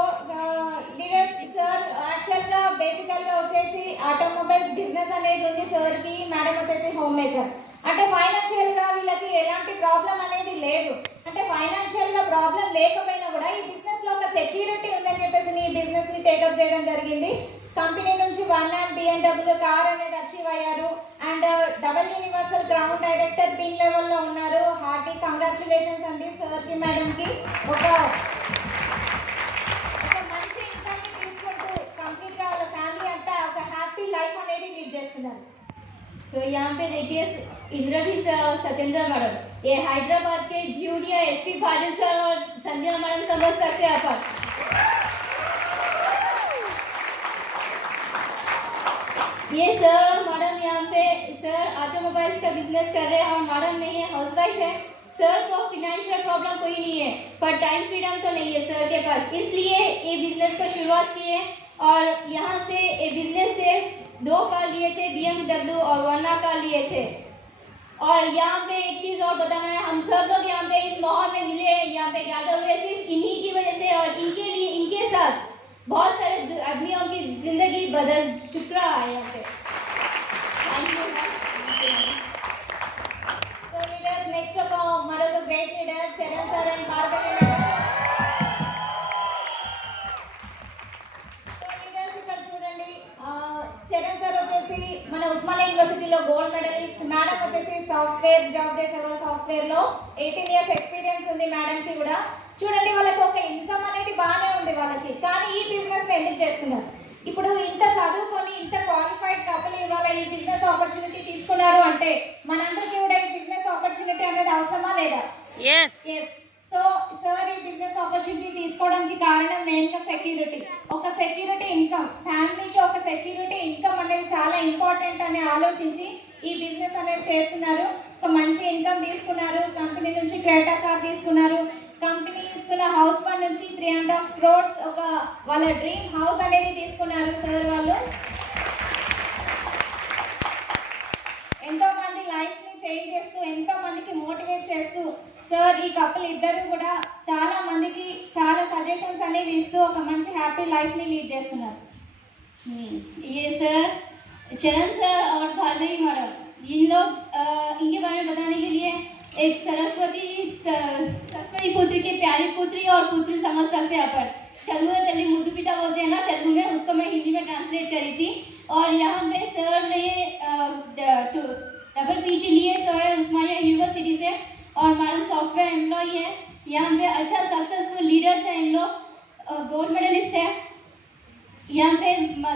leaders sir యాక్చువల్గా బేసికల్గా వచ్చేసి ఆటోమొబైల్స్ బిజినెస్ అనేది ఉంది సార్కి, మేడం వచ్చేసి హోమ్ మేకర్. అంటే ఫైనాన్షియల్గా వీళ్ళకి ఎలాంటి ప్రాబ్లం అనేది లేదు. అంటే ఫైనాన్షియల్గా ప్రాబ్లం లేకపోయినా కూడా ఈ బిజినెస్లో ఒక సెక్యూరిటీ ఉందని చెప్పేసి ఈ బిజినెస్ని టేకప్ చేయడం జరిగింది. కంపెనీ నుంచి 1 BMW కార్ అనేది అచీవ్ అయ్యారు, and double universal crown director pin లెవెల్లో ఉన్నారు. హార్టీ కంగ్రాచులేషన్స్ అండి సార్కి మేడంకి. ఒక మంచి ఇన్కమ్ని తీసుకుంటూ కంప్లీట్గా వాళ్ళ ఫ్యామిలీ అంతా ఒక హ్యాపీ లైఫ్ అనేది లీడ్ చేస్తున్నారు. तो यहाँ पे देखिए इंद्रजीत सर और सत्येंद्र मैडम, ये हैदराबाद के जूनियर एसपी भारत सर और संध्या मैडम समझ सकते हैं अपन. ये सर और मैडम यहाँ पे, सर ऑटोमोबाइल्स का बिजनेस कर रहे हैं और मैडम नहीं है, हाउसवाइफ है. सर को फिनेंशियल प्रॉब्लम कोई नहीं है, पर टाइम फ्रीडम तो नहीं है सर के पास, इसलिए ये बिजनेस को शुरुआत की है. और यहाँ से ये बिजनेस से 2 कार लिए थे BMW और 1 कार लिए थे. और यहाँ पे एक चीज़ और बताना है, हम सब लोग यहाँ पे इस माहौल में मिले हैं, यहाँ पे गैदर हुए सिर्फ इन्हीं की वजह से, और इनके लिए, इनके साथ बहुत सारे आदमियों की जिंदगी बदल चुका है यहाँ पे. Thank you. So leaders next ఒక మరొక great leader Charan sir and Parvathi madam. So leaders ఇక్కడ చూడండి, చరణ్ సార్ వచ్చేసి మన ఉస్మానియా యూనివర్సిటీలో గోల్డ్ మెడలిస్ట్, మేడం వచ్చేసి సాఫ్ట్వేర్ జాబ్ చేసేవారు, సాఫ్ట్వేర్లో 18 years ఎక్స్పీరియన్స్ ఉంది మేడంకి కూడా. చూడండి వాళ్ళకి ఒక ఇన్కమ్ అనేది బాగానే ఉంది వాళ్ళకి, కానీ ఈ బిజినెస్ ఎందుకు చేస్తున్నారు? ఇప్పుడు ఇంత చదువుకొని ఇంత క్వాలిఫైడ్ కపుల్ ఇవాళ ఈ బిజినెస్ ఆపర్చునిటీ తీసుకున్నారు అంటే మనందరికీ కూడా ఈ బిజినెస్ ఆపర్చునిటీ అనేది అవసరమా లేదా? Yes. సో సార్ ఈ బిజినెస్ ఆపర్చునిటీ తీసుకోవడానికి కారణం మెయిన్గా సెక్యూరిటీ, ఒక సెక్యూరిటీ ఇన్కమ్, ఫ్యామిలీకి ఒక సెక్యూరిటీ ఇన్కమ్ అనేది చాలా ఇంపార్టెంట్ అని ఆలోచించి ఈ బిజినెస్ అనేది చేస్తున్నారు. ఒక మంచి ఇన్కమ్ తీసుకున్నారు, కంపెనీ నుంచి క్రెటా కార్ తీసుకున్నారు, కంపెనీ ఇస్తున్న హౌస్ ఫండ్ నుంచి 3.5 crores ఒక వాళ్ళ డ్రీమ్ హౌస్ అనేది తీసుకున్నారు సార్ వాళ్ళు. ఎంతో మంది లైఫ్ని చేంజ్ చేస్తూ, ఎంతో మందికి మోటివేట్ చేస్తూ సార్ ఈ కపుల్ ఇద్దరు కూడా చాలా మందికి చాలా సజెషన్స్ అనేవి ఇస్తూ ఒక మంచి హ్యాపీ లైఫ్ని లీడ్ చేస్తున్నారు. ये सर चरण सर और भारती मैडम, इन लोग इनके बारे में बताने के लिए एक सरस्वती पुत्री के प्यारी पुत्री और पुत्री समझ सकते हैं अपन. तेलुगु में तेली मुद्दू पिटा बोलते हैं ना तेलुगु में, उसको मैं हिंदी में ट्रांसलेट करी थी. और यहाँ पे सर ने डबल PG लिए तो है उस्मानिया यूनिवर्सिटी से, और मैडम सॉफ्टवेयर एम्प्लॉय है. यहाँ पे अच्छा सक्सेसफुल लीडर्स हैं इन लोग, गोल्ड मेडलिस्ट है. यहाँ पे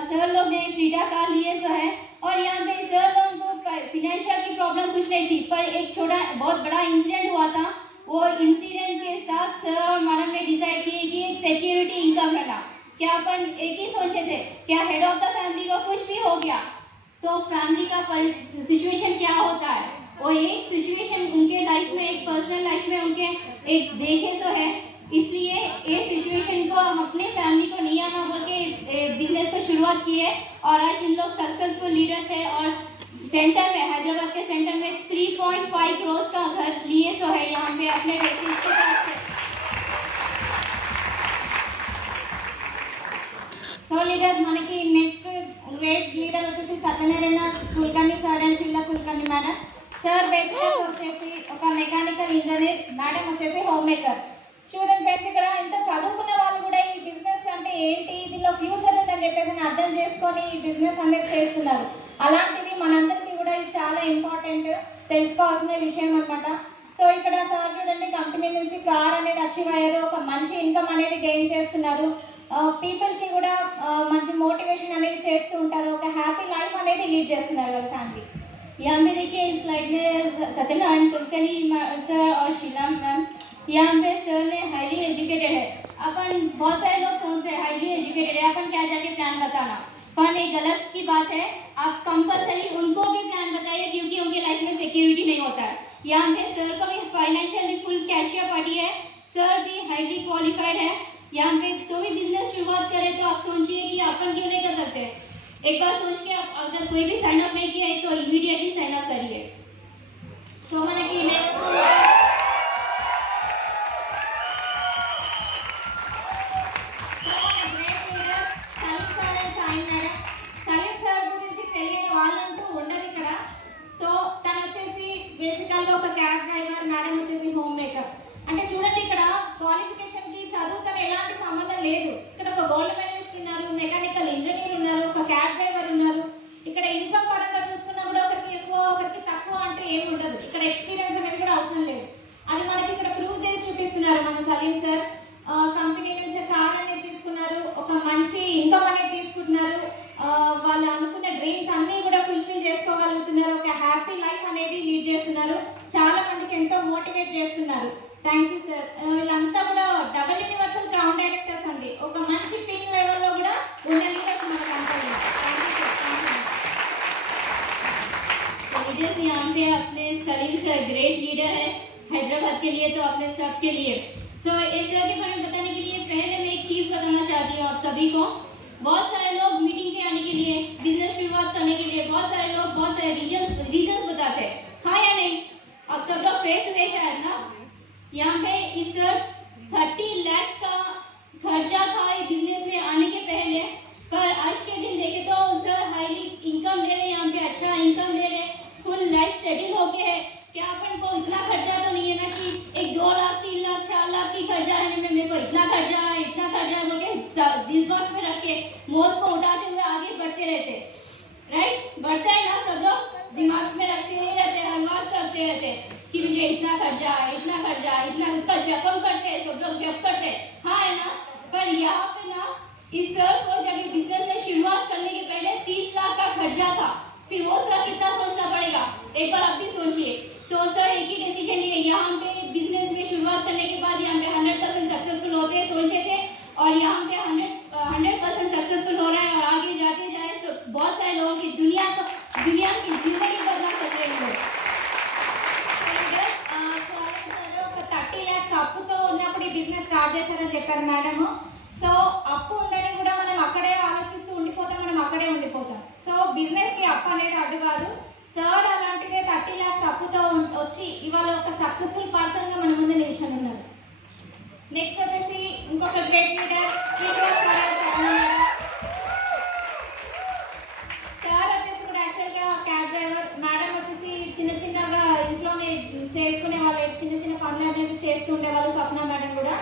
सर लोग ने क्रीडा कार लिए तो है, और यहाँ पे सर लोगों को फिनेंशियल की प्रॉब्लम कुछ नहीं थी, पर एक छोटा बहुत बड़ा इंसिडेंट हुआ था. वो इंसिडेंट के साथ सर और मैडम ने डिसाइड किए कि एक सिक्योरिटी इनकम रखना. क्या अपन एक ही सोचे थे, क्या हेड ऑफ द फैमिली को कुछ भी हो गया तो फैमिली का सिचुएशन क्या होता है, वो एक सिचुएशन उनके लाइफ में, एक पर्सनल लाइफ में उनके एक देखे तो है. इसलिए ये सिचुएशन को हम अपने फैमिली को नहीं आना बोल के बिजनेस को शुरुआत की है, और आज इन लोग सक्सेसफुल लीडर्स है. और सेंटर में, हैदराबाद के सेंटर में 3.5 crores का घर लिए तो है यहाँ पे अपने व्यक्ति के साथ से. లీడర్స్ మనకి నెక్స్ట్ గ్రేట్ లీడర్ వచ్చేసి Satyanarayana Kulkarni sir and Shilla Kulkarni madam. Sir బేసిక్గా వచ్చేసి ఒక మెకానికల్ ఇంజనీర్, మేడం వచ్చేసి హోమ్ మేకర్. చూడండి ఫ్రెండ్స్, ఇక్కడ ఇంత చదువుకున్న వాళ్ళు కూడా ఈ బిజినెస్ అంటే ఏంటి, దీనిలో ఫ్యూచర్ ఉందని చెప్పేసి అర్థం చేసుకొని ఈ బిజినెస్ అనేది చేస్తున్నారు. అలాంటిది మనందరికీ కూడా ఇది చాలా ఇంపార్టెంట్, తెలుసుకోవాల్సిన విషయం అనమాట. సో ఇక్కడ సార్ చూడండి, కంపెనీ నుంచి కార్ అనేది అచీవ్ అయ్యారు, ఒక మంచి ఇన్కమ్ అనేది గెయిన్ చేస్తున్నారు, పీపుల్కి కూడా మంచి మోటివేషన్ అనేది చేస్తూ ఉంటారు, ఒక హ్యాపీ లైఫ్ అనేది లీడ్ చేస్తున్నారు వాళ్ళ ఫ్యామిలీ. यहाँ पे देखिए इस स्लाइड में सत्यनारायण कुलकर्णी सर और शीला मैम, यहाँ पे सर ने हाईली एजुकेटेड है. अपन बहुत सारे लोग सोचते हैं हाईली एजुकेटेड है, अपन क्या जाके प्लान बताना, पर ये गलत की बात है. आप कंपलसरी उनको भी प्लान बताइए, क्योंकि उनकी लाइफ में सिक्योरिटी नहीं होता है. यहाँ पे सर का भी फाइनेंशियली फुल कैशियर पार्टी है, सर भी हाईली क्वालिफाइड है. यहाँ पे तो भी बिजनेस शुरुआत करें तो आप सोचिए कि अपन क्यों नहीं कर सकते. एक बार सोच के आप अगर कोई भी साइन अप नहीं किया है तो इमीडिएटली साइन अप करिए. సో మనకి next Salim sir and Shahin madam. Salim sir గురించి తెలియని వాళ్ళంటూ ఉండదు ఇక్కడ. సో తను వచ్చేసి బేసికల్గా ఒక క్యాబ్ డ్రైవర్, మేడం వచ్చేసి హోమ్ మేకర్. అంటే చూడండి, ఇక్కడ క్వాలిఫికేషన్కి చదువుతో ఎలాంటి సంబంధం లేదు. ఇక్కడ ఒక గోల్డ్ మెడలిస్ట్ ఉన్నారు, మెకానికల్ ఇంజనీర్ ఉన్నారు, ఒక క్యాబ్ డ్రైవర్ ఉన్నారు. ఇక్కడ ఇన్కమ్ పరంగా చూసుకున్నా కూడా ఒకరికి ఎక్కువ ఒకరికి తక్కువ అంటే ఏమి ఉండదు. ఇక్కడ ఎక్స్పీరియన్స్ అనేది కూడా అవసరం లేదు. అది మనకి ఇక్కడ ప్రూవ్ చేసి చూపిస్తున్నారు మన సలీం సార్. కంపెనీ నుంచి కార్ అనేది తీసుకున్నారు, ఒక మంచి ఇన్కమ్ అనేది తీసుకుంటున్నారు, వాళ్ళు అనుకున్న డ్రీమ్స్ అన్నీ కూడా ఫుల్ఫిల్ చేసుకోగలుగుతున్నారు, ఒక హ్యాపీ లైఫ్ అనేది లీడ్ చేస్తున్నారు, చాలా మందికి ఎంతో మోటివేట్ చేస్తున్నారు. Thank you sir. వీళ్ళంతా కూడా డబుల్ యూనివర్సల్ గ్రౌండ్ డైరెక్టర్స్ అండి, ఒక మంచి పిన్ లెవెల్లో కూడా ఉన్న లీడర్స్ మన company. Thank you sir. Leaders यहाँ पे अपने सलीम सर ग्रेट लीडर है हैदराबाद के लिए, तो अपने सब के लिए. सो इस सर के बारे में बताने के लिए पहले मैं एक चीज़ बताना चाहती हूँ आप सभी को. बहुत सारे लोग मीटिंग पे आने के लिए, बिजनेस शुरुआत करने के लिए बहुत सारे लोग बहुत सारे रीजंस बताते हैं, हाँ या नहीं. आप सब लोग फेस हुए शायद ना. यहाँ पे इस सर 30 लाख का खर्चा था ये बिजनेस में आने के पहले, पर आज के दिन देखे तो सर हाईली इनकम ले रहे, यहाँ पे अच्छा इनकम ले रहे, फुल लाइफ सेटल हो गया है. क्या अपन को इतना खर्चा तो नहीं है ना कि एक 2 लाख 3 लाख 4 लाख की खर्चा है, मेरे को इतना खर्चा बोल के दिमाग में रख के मौज को उठाते हुए आगे बढ़ते रहते. राइट, बढ़ते हैं ना सब लोग, दिमाग में रखते नहीं रहते, हर बात करते रहते कि मुझे इतना खर्चा इतना उसका जपम करते हैं, सब लोग जप करते हैं, हाँ है ना. पर यहाँ पे ना इस सर को जब ये बिजनेस में शुरुआत करने के पहले 30 लाख का खर्चा था, फिर वो सर कितना सोचना पड़ेगा, एक बार आप भी सोचिए. तो सर एक ही डिसीजन लिए, यहाँ पे बिजनेस में शुरुआत करने के बाद यहाँ पे 100% सक्सेसफुल होते सोचे थे, और यहाँ पे 100% सक्सेसफुल हो रहा है, और आगे जाते जाए तो बहुत सारे लोगों की दुनिया की जिंदगी बदला सकते हैं लोग. ఒక 30 lakhs అప్పుతో ఉన్నప్పుడు ఈ బిజినెస్ స్టార్ట్ చేశారని చెప్పారు మేడం. సో అప్పు ఉందని కూడా మనం అక్కడే ఆలోచిస్తూ ఉండిపోతాం, మనం అక్కడే ఉండిపోతాం. సో బిజినెస్కి అప్పు అనేది అడ్డు కాదు. సార్ అలాంటిదే 30 lakhs అప్పుతో వచ్చి ఇవాళ ఒక సక్సెస్ఫుల్ పర్సన్గా మన ముందు నిలిచి ఉన్నారు. నెక్స్ట్ వచ్చేసి ఇంకొక గ్రేట్ లీడర్ శ్రీనివాస్ సార్ వచ్చేసి కూడా యాక్చువల్గా క్యాబ్ డ్రైవర్, మేడం వచ్చేసి చిన్నగా ఇంట్లోనే చేసుకునే వాళ్ళు, చిన్న పనులు అనేది చేస్తూ ఉండేవాళ్ళు, స్వప్న మేడం కూడా.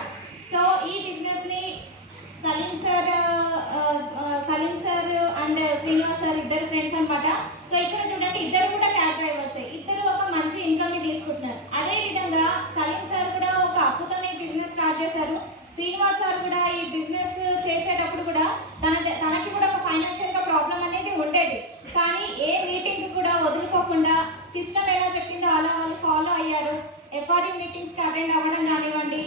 సో ఈ బిజినెస్ని Salim sir and Srinivas sir ఇద్దరు ఫ్రెండ్స్ అనమాట. సో ఇక్కడ చూడండి, ఇద్దరు కూడా క్యాబ్ డ్రైవర్సే, ఇద్దరు ఒక మంచి ఇన్కమ్ని తీసుకుంటున్నారు. అదేవిధంగా సలీం సార్ కూడా ఒక అప్పుతోనే బిజినెస్ స్టార్ట్ చేశారు. శ్రీనివాస్ సార్ కూడా ఈ బిజినెస్ చేసేటప్పుడు కూడా తనకి కూడా ఒక ఫైనాన్షియల్గా ప్రాబ్లం అనేది ఉండేది, కానీ ఏ మీటింగ్ కూడా వదులుకోకుండా సిస్టమ్ ఎలా చెప్పిందో అలా వాళ్ళు ఫాలో అయ్యారు. ఎఫ్ఆర్యూ మీటింగ్స్కి అటెండ్ అవ్వడం కానివ్వండి,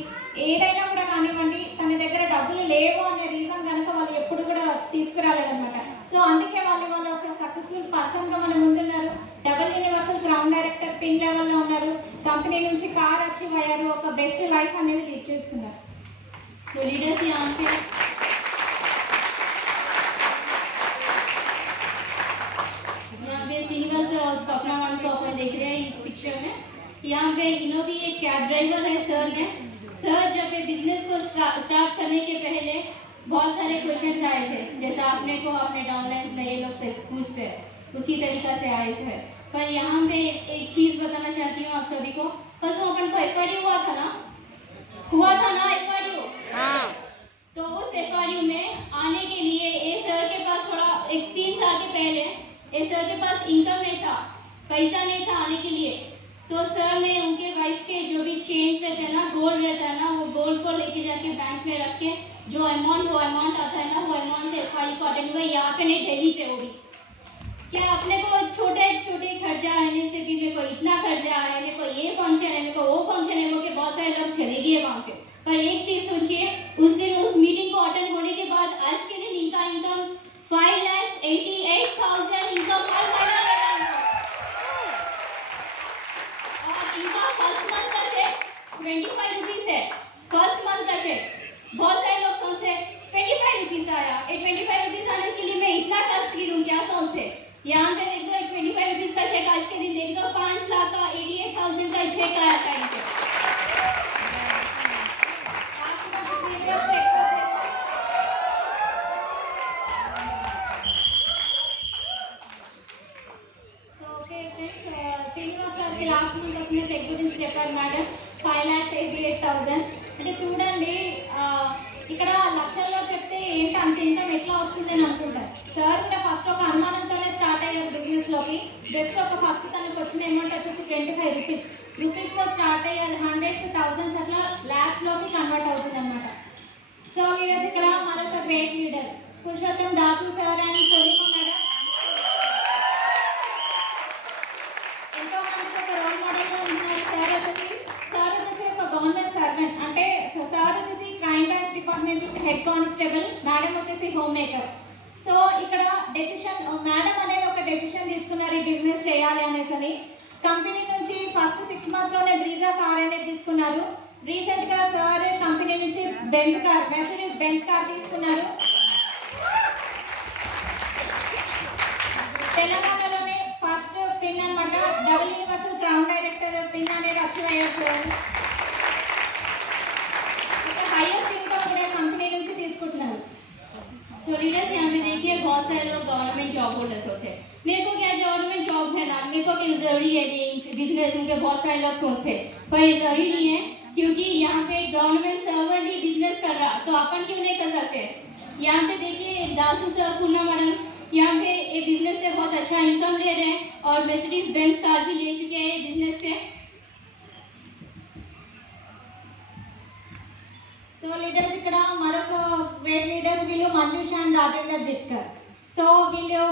ఏదైనా కూడా కానివ్వండి, తన దగ్గర డబ్బులు లేవు అనే రీజన్ కనుక వాళ్ళు ఎప్పుడు కూడా తీసుకురాలేదన్నమాట. సో అందుకే వాళ్ళు ఒక సక్సెస్ఫుల్ పర్సన్గా మన ముందున్నారు. Double universal crown director pin లెవెల్లో ఉన్నారు, కంపెనీ నుంచి కార్ అచీవ్ అయ్యారు, ఒక బెస్ట్ లైఫ్ అనేది లీడ్ చేస్తున్నారు. సో లీడర్స్ यहाँ पे श्रीनिवास और स्वप्ना मैम को अपन देख रहे हैं इस पिक्चर में. यहाँ पे इन्हों भी एक कैब ड्राइवर है सर ने. सर जब ये बिजनेस को स्टार्ट करने के पहले बहुत सारे क्वेश्चंस आए थे, जैसा आप अपने को अपने डाउनलाइंस में ये लोग पूछते हैं, उसी तरीका से आए है। पर यहाँ पे एक चीज बताना चाहती हूँ आप सभी को। परसों अपन को एफआरडी हुआ था ना एफआरडी। हाँ। तो उस एफआरडी में आने के लिए ए सर के पास थोड़ा 3 साल के पहले ए सर के पास इनकम नहीं था, पैसा नहीं था आने के लिए। तो सर ने उनके वाइफ के जो भी चेंज रहते हैं ना, गोल्ड रहता है ना, वो गोल्ड को लेके जाके बैंक में रख के जो अमाउंट आता है ना, वो अमाउंट से एफआरडी को अटेंड हुआ। यहाँ पे नहीं, दिल्ली पे। वो भी क्या अपने को छोटे छोटे खर्चा रहने से कि मेरे को इतना खर्चा है, मेरे को ये फंक्शन है, मेरे को वो फंक्शन है, वो के बहुत सारे लोग चले गए वहाँ पे। पर एक चीज सोचिए, उस दिन उस मीटिंग को अटेंड होने के बाद आज के दिन इनका इनकम 5,88,000 इनकम हर महीना है। और इनका फर्स्ट मंथ का चेक 25 रुपीज है। फर्स्ट मंथ का चेक बहुत सारे लोग सोचते 25 रुपीज आया, 25 रुपीज आने के लिए मैं इतना कष्ट की दूं, क्या सोचते। यहाँ पे देख दो, 25 रुपीज का चेक आज के दिन देख दो, 5,88,000 का चेक आया टाइम पे। శ్రీనివాస్ సార్కి లాస్ట్ మంత్ వచ్చిన చెక్ గురించి చెప్పారు మేడం, 5,88,000. అంటే చూడండి, ఇక్కడ లక్షల్లో చెప్తే ఏంటి అంత ఇన్కమ్ ఎట్లా వస్తుంది అని అనుకుంటారు. సార్ కూడా ఫస్ట్ ఒక అనుమానంతోనే స్టార్ట్ అయ్యారు బిజినెస్ లోకి. జస్ట్ ఒక ఫస్ట్ తనకు వచ్చిన అమౌంట్ వచ్చేసి 25 రూపీస్ లో స్టార్ట్ అయ్యి అది హండ్రెడ్స్, థౌసండ్స్ అట్లా లాక్స్ లోకి కన్వర్ట్ అవుతుంది అనమాట. సో లీడర్స్, ఇక్కడ మరొక great leader Purushottam Dasu sir అని పూర్ణిమ మేడం ఎంతో మందికి ఒక రోల్ మోడల్ గా ఉంటున్నారు. సార్ వచ్చేసి ఒక గవర్నమెంట్ సర్వెంట్. అంటే సార్ వచ్చేసి crime branch department head constable, madam వచ్చేసి హోమ్ మేకర్. సో ఇక్కడ డెసిషన్ మేడం అనేది ఒక డెసిషన్ తీసుకున్నారు ఈ బిజినెస్ చేయాలి అనేసి అని. కంపెనీ నుంచి ఫస్ట్ 6 months లోనే బ్రీజా కార్ అనేది తీసుకున్నారు. రీసెంట్ గా సార్ కంపెనీ నుంచి మెర్సిడీస్ బెంజ్ కార్ తీసుకున్నారు. తెలంగాణలోనే ఫస్ట్ పిన్ అనమాట, double universal crown director pin అనేది అచీవ్ అయ్యారు సార్. हाईएस्ट इनकम पूरे कंपनी నుంచి తీసుకుంటున్నారు. सो लीडर्स, यहाँ पे देखिए बहुत सारे लोग गवर्नमेंट जॉब होल्डर्स होते हैं। मेरे को क्या गवर्नमेंट जॉब है ना, मेरे को क्या जरूरी है बिजनेस, उनके बहुत सारे लोग सोचते हैं, पर ये जरूरी नहीं है। क्योंकि यहाँ पे गवर्नमेंट सर्वेंट ही बिजनेस कर रहा, तो अपन क्यों नहीं कर सकते। यहाँ पे देखिए दासू सर, पूर्णा मैडम यहाँ पे ये बिजनेस से बहुत अच्छा इनकम ले रहे हैं और मेर्सिडीज बेंज कार भी ले चुके हैं बिजनेस से। సో లీడర్స్, ఇక్కడ మరొక గ్రేట్ లీడర్స్ వీళ్ళు మంజుష అండ్ రాజేందర్ జిట్కర్. సో వీళ్ళు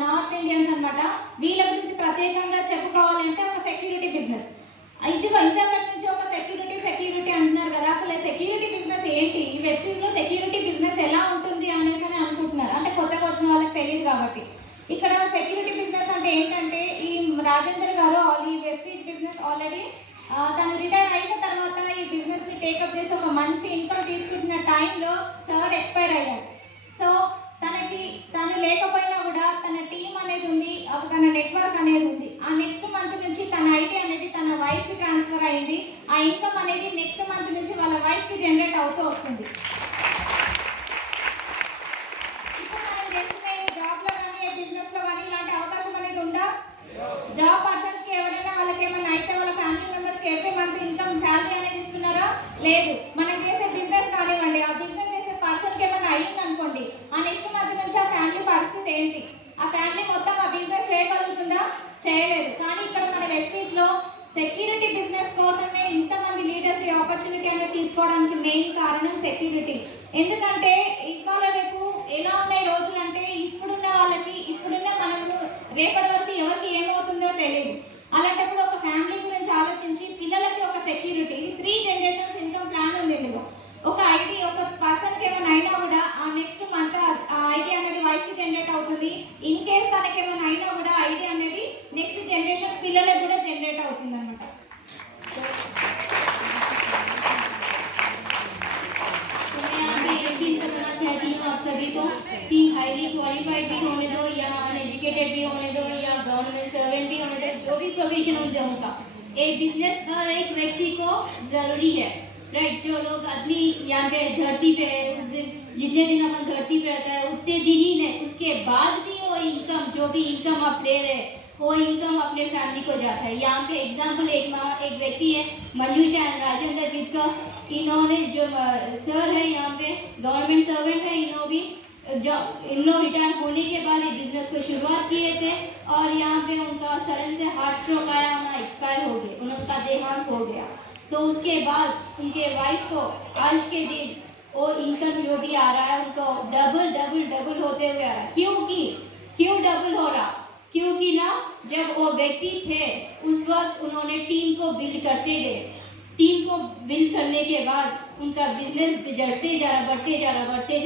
నార్త్ ఇండియన్స్ అనమాట. వీళ్ళ గురించి ప్రత్యేకంగా చెప్పుకోవాలంటే ఒక సెక్యూరిటీ బిజినెస్. ఇది ఇంతకటి నుంచి ఒక సెక్యూరిటీ అంటున్నారు కదా, అసలు సెక్యూరిటీ బిజినెస్ ఏంటి, ఈ వెస్టీజ్లో సెక్యూరిటీ బిజినెస్ ఎలా ఉంటుంది అనేసి అని అనుకుంటున్నారు. అంటే కొత్తగా వచ్చిన వాళ్ళకి తెలియదు కాబట్టి. ఇక్కడ సెక్యూరిటీ బిజినెస్ అంటే ఏంటంటే, ఈ రాజేందర్ గారు ఈ వెస్టీజ్ బిజినెస్ ఆల్రెడీ తను రిటైర్ అయిన తర్వాత ఈ బిజినెస్ ని టేకప్ చేసి ఒక మంచి ఇన్కమ్ తీసుకుంటున్న టైంలో సార్ ఎక్స్పైర్ అయ్యారు. సో తను లేకపోయినా కూడా తన టీం అనేది ఉంది, తన నెట్వర్క్ అనేది ఉంది. ఆ నెక్స్ట్ మంత్ నుంచి తన ఐటీ అనేది తన వైఫ్ కి ట్రాన్స్ఫర్ అయింది. ఆ ఇన్కమ్ అనేది నెక్స్ట్ మంత్ నుంచి వాళ్ళ వైఫ్ కి జనరేట్ అవుతూ వస్తుంది. ఇప్పుడు మనం చేసిన జాబ్ లో కానీ బిజినెస్ లో కానీ ఇలాంటి అవకాశం అనేది ఉందా? జాబ్ పర్సన్స్ కి ఎవరైనా వాళ్ళకి ఏమైనా అయితే వాళ్ళ ఫ్యామిలీ మెంబర్స్ కి ఎవ్రీ మంత్ ఇన్కమ్ శాలరీ అనేది ఇస్తున్నారా? లేదు. మనం చేసే బిజినెస్ కానివ్వండి, ఆ బిజినెస్ చేసే పర్సన్ కి ఏమైనా అయింది అనుకోండి, ఆ నెక్స్ట్ మంత్ నుంచి ఆ ఫ్యామిలీ పరిస్థితి ఏంటి? ఆ ఫ్యామిలీ మొత్తం ఆ బిజినెస్ చేయగలుగుతుందా? చేయలేదు. కానీ ఇక్కడ మన వెస్టీజ్ లో సెక్యూరిటీ బిజినెస్ కోసమే ఇంతమంది లీడర్స్ ఈ ఆపర్చునిటీ అనేది తీసుకోవడానికి మెయిన్ కారణం సెక్యూరిటీ. ఎందుకంటే ఇవాళ రేపు ఎలా ఉన్నాయి రోజులు అంటే, ఇప్పుడున్న వాళ్ళకి ఇప్పుడున్న మనము రేపటి వరకు ఎవరికి ఏమవుతుందో తెలియదు. అలాంటప్పుడు ఒక ఫ్యామిలీ గురించి ఆలోచించి పిల్లలకి ఒక సెక్యూరిటీ, 3 generations ఇన్కమ్ ప్లాన్ ఉంది ఇందులో. ఒక ఐడి ఒక పర్సన్కి ఏమైనా అయినా కూడా ఆ నెక్స్ట్ మంత్ ఆ ఐడి అనేది వైఫ్ కి జనరేట్ అవుతుంది. ఇన్ కేస్ తనకి ఏమైనా అయినా కూడా ఐడి అనేది నెక్స్ట్ జనరేషన్ పిల్లలకు కూడా జనరేట్ అవుతుంది అనమాట. आप सभी को कि हाईली क्वालिफाइड भी होने दो या अनएजुकेटेड भी होने दो या गवर्नमेंट सर्वेंट भी होने दो, जो भी प्रोविजन होने उनका एक बिजनेस हर एक व्यक्ति को जरूरी है, राइट। जो लोग आदमी यहाँ पे धरती पे है, उस दिन जितने जितने दिन अपन धरती पे रहता है उतने दिन ही नहीं, उसके बाद भी वो इनकम, जो भी इनकम आप ले रहे हैं वो इनकम अपने फैमिली को जाता है। यहाँ पे एग्जाम्पल एक व्यक्ति है मंजूषा एंड राजेंद्र जी का, इन्होंने जो सर है यहाँ पे गवर्नमेंट सर्वेंट है, इन लोग रिटायर होने के बाद ये बिजनेस को शुरुआत किए थे और यहाँ पे उनका सडन से हार्ट स्ट्रोक आया, उन्हें एक्सपायर हो गए, उनका देहांत हो गया। तो उसके बाद उनके वाइफ को आज के दिन वो इनकम जो भी आ रहा है उनको डबल डबल डबल होते हुए आ रहा है। क्यों डबल हो रहा? क्योंकि ना जब वो व्यक्ति थे उस वक्त उन्होंने टीम को बिल्ड करते गए, टीम को बिल्ड करने के बाद उनका बिजनेस बढ़ते जा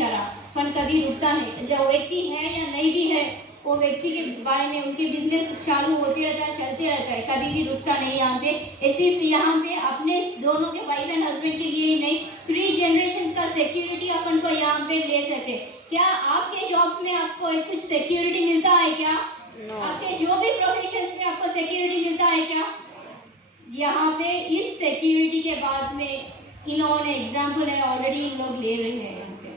रहा, फन कभी रुकता नहीं। जब व्यक्ति है या नहीं भी है, वो व्यक्ति के बारे में उनके बिजनेस चालू होते रहता है, चलते रहता है, कभी भी रुकता नहीं। यहाँ पे सिर्फ यहाँ पे अपने दोनों के वाइफ एंड हस्बैंड के लिए ही नहीं, 3 जनरेशन का सिक्योरिटी अपन को यहाँ पे ले सके। क्या आपके जॉब्स में आपको कुछ सिक्योरिटी मिलता है क्या? आपके जो भी प्रोफेशंस में आपको सिक्योरिटी मिलता है क्या? यहाँ पे इस सिक्योरिटी के बाद में इन्होंने एग्जाम्पल है ऑलरेडी इन लोग ले रहे हैं यहाँ पे।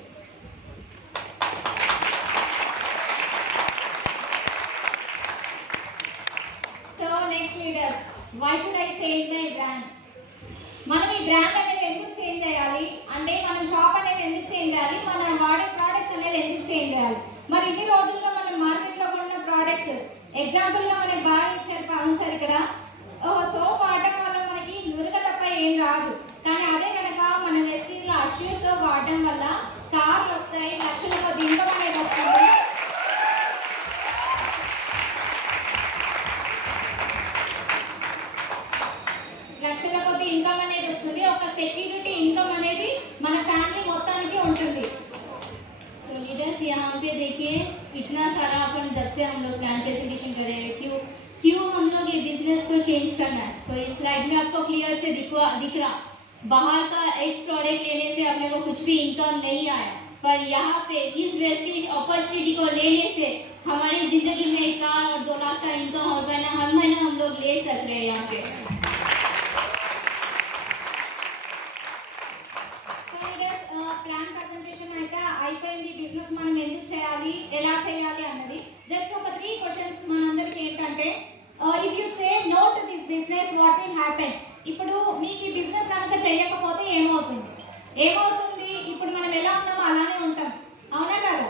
So next leaders, why should I change my brand? మనం ఈ బ్రాండ్ అనేది ఎందుకు చేంజ్ చేయాలి అంటే మనం షాప్ అనేది ఎందుకు చేంజ్ చేయాలి, మనం వాడే ప్రోడక్ట్స్ అనేది ఎందుకు చేంజ్ చేయాలి? మరి ఇన్ని రోజుల్లో మనం మార్కెట్లో కొన్న ప్రోడక్ట్స్ ఎగ్జాంపుల్ గా మనకి బాగా ఇచ్చారు ఆన్సర్ ఇక్కడ. సోప్ వాడటం వల్ల మనకి నురగ తప్ప ఏం రాదు, కానీ అదే కనుక మన వెస్టింగ్లో అష్యూ సోప్ వాడటం వల్ల కార్లు వస్తాయి, లక్షల కొద్ది ఇన్కమ్ అనేది వస్తుంది. లక్షల కొద్ది ఇన్కమ్ అనేది వస్తుంది, ఒక సెక్యూరిటీ ఇన్కమ్ అనేది మన ఫ్యామిలీ మొత్తానికి ఉంటుంది. तो लीडर्स यहाँ पे देखिए इतना सारा अपन जब से हम लोग प्लान प्रेजेंटेशन कर रहे हैं, क्यों हम लोग ये बिजनेस को चेंज करना है। तो इस स्लाइड में आपको क्लियर से दिख रहा, बाहर का एक्स प्रोडक्ट लेने से अपने को कुछ भी इनकम नहीं आया, पर यहाँ पे इस वेस्टेज अपॉर्चुनिटी को लेने से हमारी जिंदगी में 1 कार और 2 लाख का इनकम और हर महीने हम लोग ले सक रहे हैं यहाँ पे। ప్లాన్ ప్రజెంటేషన్ అయితే అయిపోయింది. బిజినెస్ మనం ఎందుకు చేయాలి, ఎలా చేయాలి అన్నది జస్ట్ ఒక 3 క్వశ్చన్స్ మనందరికి ఏంటంటే, if you say no to this business what will happen? ఇప్పుడు మీకు ఈ బిజినెస్ కనుక చేయకపోతే ఏమవుతుంది? ఇప్పుడు మనం ఎలా ఉన్నామో అలానే ఉంటాం, అవునా కదా?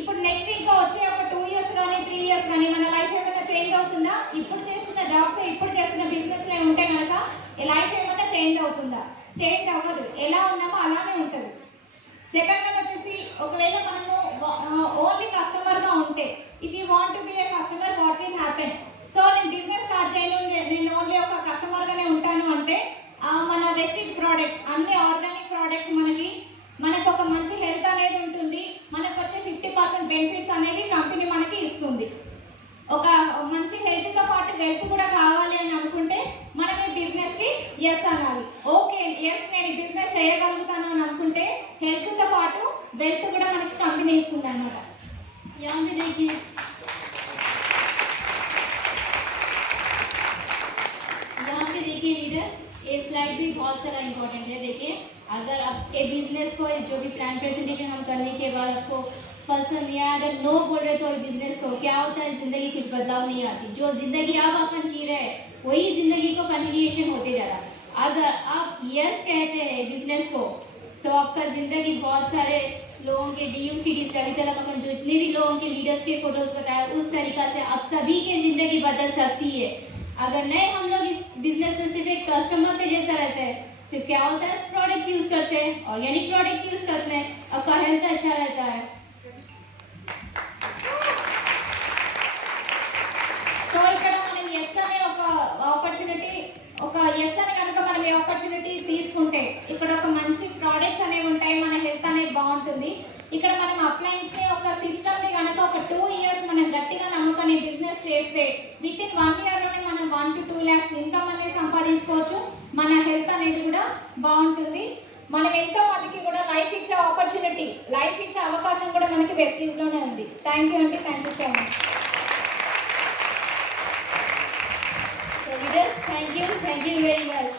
ఇప్పుడు నెక్స్ట్ ఇంకా వచ్చే ఒక 2 ఇయర్స్ కానీ 3 ఇయర్స్ కానీ మన లైఫ్ ఏమైనా చేంజ్ అవుతుందా? ఇప్పుడు చేస్తున్న జాబ్స్, ఇప్పుడు చేస్తున్న బిజినెస్లే ఉంటే కనుక లైఫ్ ఏమైనా చేంజ్ అవుతుందా? చేంజ్ అవ్వదు, ఎలా ఉన్నామో అలానే ఉంటుంది. సెకండ్ వన్ వచ్చేసి, ఒకవేళ మనము ఓన్లీ కస్టమర్గా ఉంటే, if you want to be A customer what will happen? So నేను బిజినెస్ స్టార్ట్ చేయను, నేను ఓన్లీ ఒక కస్టమర్గానే ఉంటాను అంటే మన వెస్టేజ్ ప్రోడక్ట్స్ అన్ని ఆర్గానిక్ ప్రోడక్ట్స్ మనకు ఒక మంచి హెల్త్ అనేది ఉంటుంది, మనకు వచ్చే 50% బెనిఫిట్స్ అనేవి కంపెనీ మనకి ఇస్తుంది. ఒక మంచి హెల్త్తో పాటు వెల్త్ కూడా కావాలి అని అనుకుంటే మనం ఈ బిజినెస్కి ఎస్ అనాలి. ఓకే ఎస్ నేను ఈ బిజినెస్ చేయగలుగుతాను అని అనుకుంటే హెల్త్తో పాటు వెల్త్ కూడా మనకి కంపెనీ ఇస్తుంది అనమాట. यहाँ पे देखिए लीडर, ये स्लाइड भी बहुत सारा इम्पोर्टेंट है। देखिए अगर आपके बिजनेस को जो भी प्लान प्रेजेंटेशन हम करने के बाद आपको पसंद नहीं आया, अगर नो बोल रहे तो बिजनेस को क्या होता है, जिंदगी कुछ बदलाव नहीं आती। जो जिंदगी आप अपन जी रहे हैं वही जिंदगी को कंटिन्यूएशन होते जा रहा है। अगर आप यस कहते हैं बिजनेस को तो आपका जिंदगी बहुत सारे लोगों के DUCDs अभी तक अपन जो इतने भी लोगों के लीडर्स के फोटोज बताए उस तरीका से आप सभी की जिंदगी बदल सकती है। अगर नहीं हम लोग इस बिजनेस में सिर्फ एक कस्टमर के जैसा रहते हैं, सिर्फ क्या होता है प्रोडक्ट यूज करते हैं, ऑर्गेनिक प्रोडक्ट यूज करते हैं, आपका हेल्थ अच्छा रहता है। సో ఇక్కడ మనం ఎస్ అనే ఒక ఆపర్చునిటీ, ఒక ఎస్ అని కనుక మనం ఈ ఆపర్చునిటీ తీసుకుంటే ఇక్కడ ఒక మంచి ప్రోడక్ట్స్ అనేవి ఉంటాయి, మన హెల్త్ అనేది బాగుంటుంది. ఇక్కడ మనం అప్లయన్స్ ఒక సిస్టమ్ని కనుక ఒక 2 ఇయర్స్ మనం గట్టిగా నమ్ముకొని బిజినెస్ చేస్తే విత్ ఇన్ 1 ఇయర్లోనే మనం 1 to 2 lakhs ఇన్కమ్ అనేది సంపాదించుకోవచ్చు. మన హెల్త్ అనేది కూడా బాగుంటుంది. మనం ఎంతో మందికి కూడా లైఫ్ ఇచ్చే ఆపర్చునిటీ, లైఫ్ ఇచ్చే అవకాశం కూడా మనకి వెస్టీజ్లోనే ఉంది. థ్యాంక్ యూ అండి, thank you so much. So leaders, thank you very much.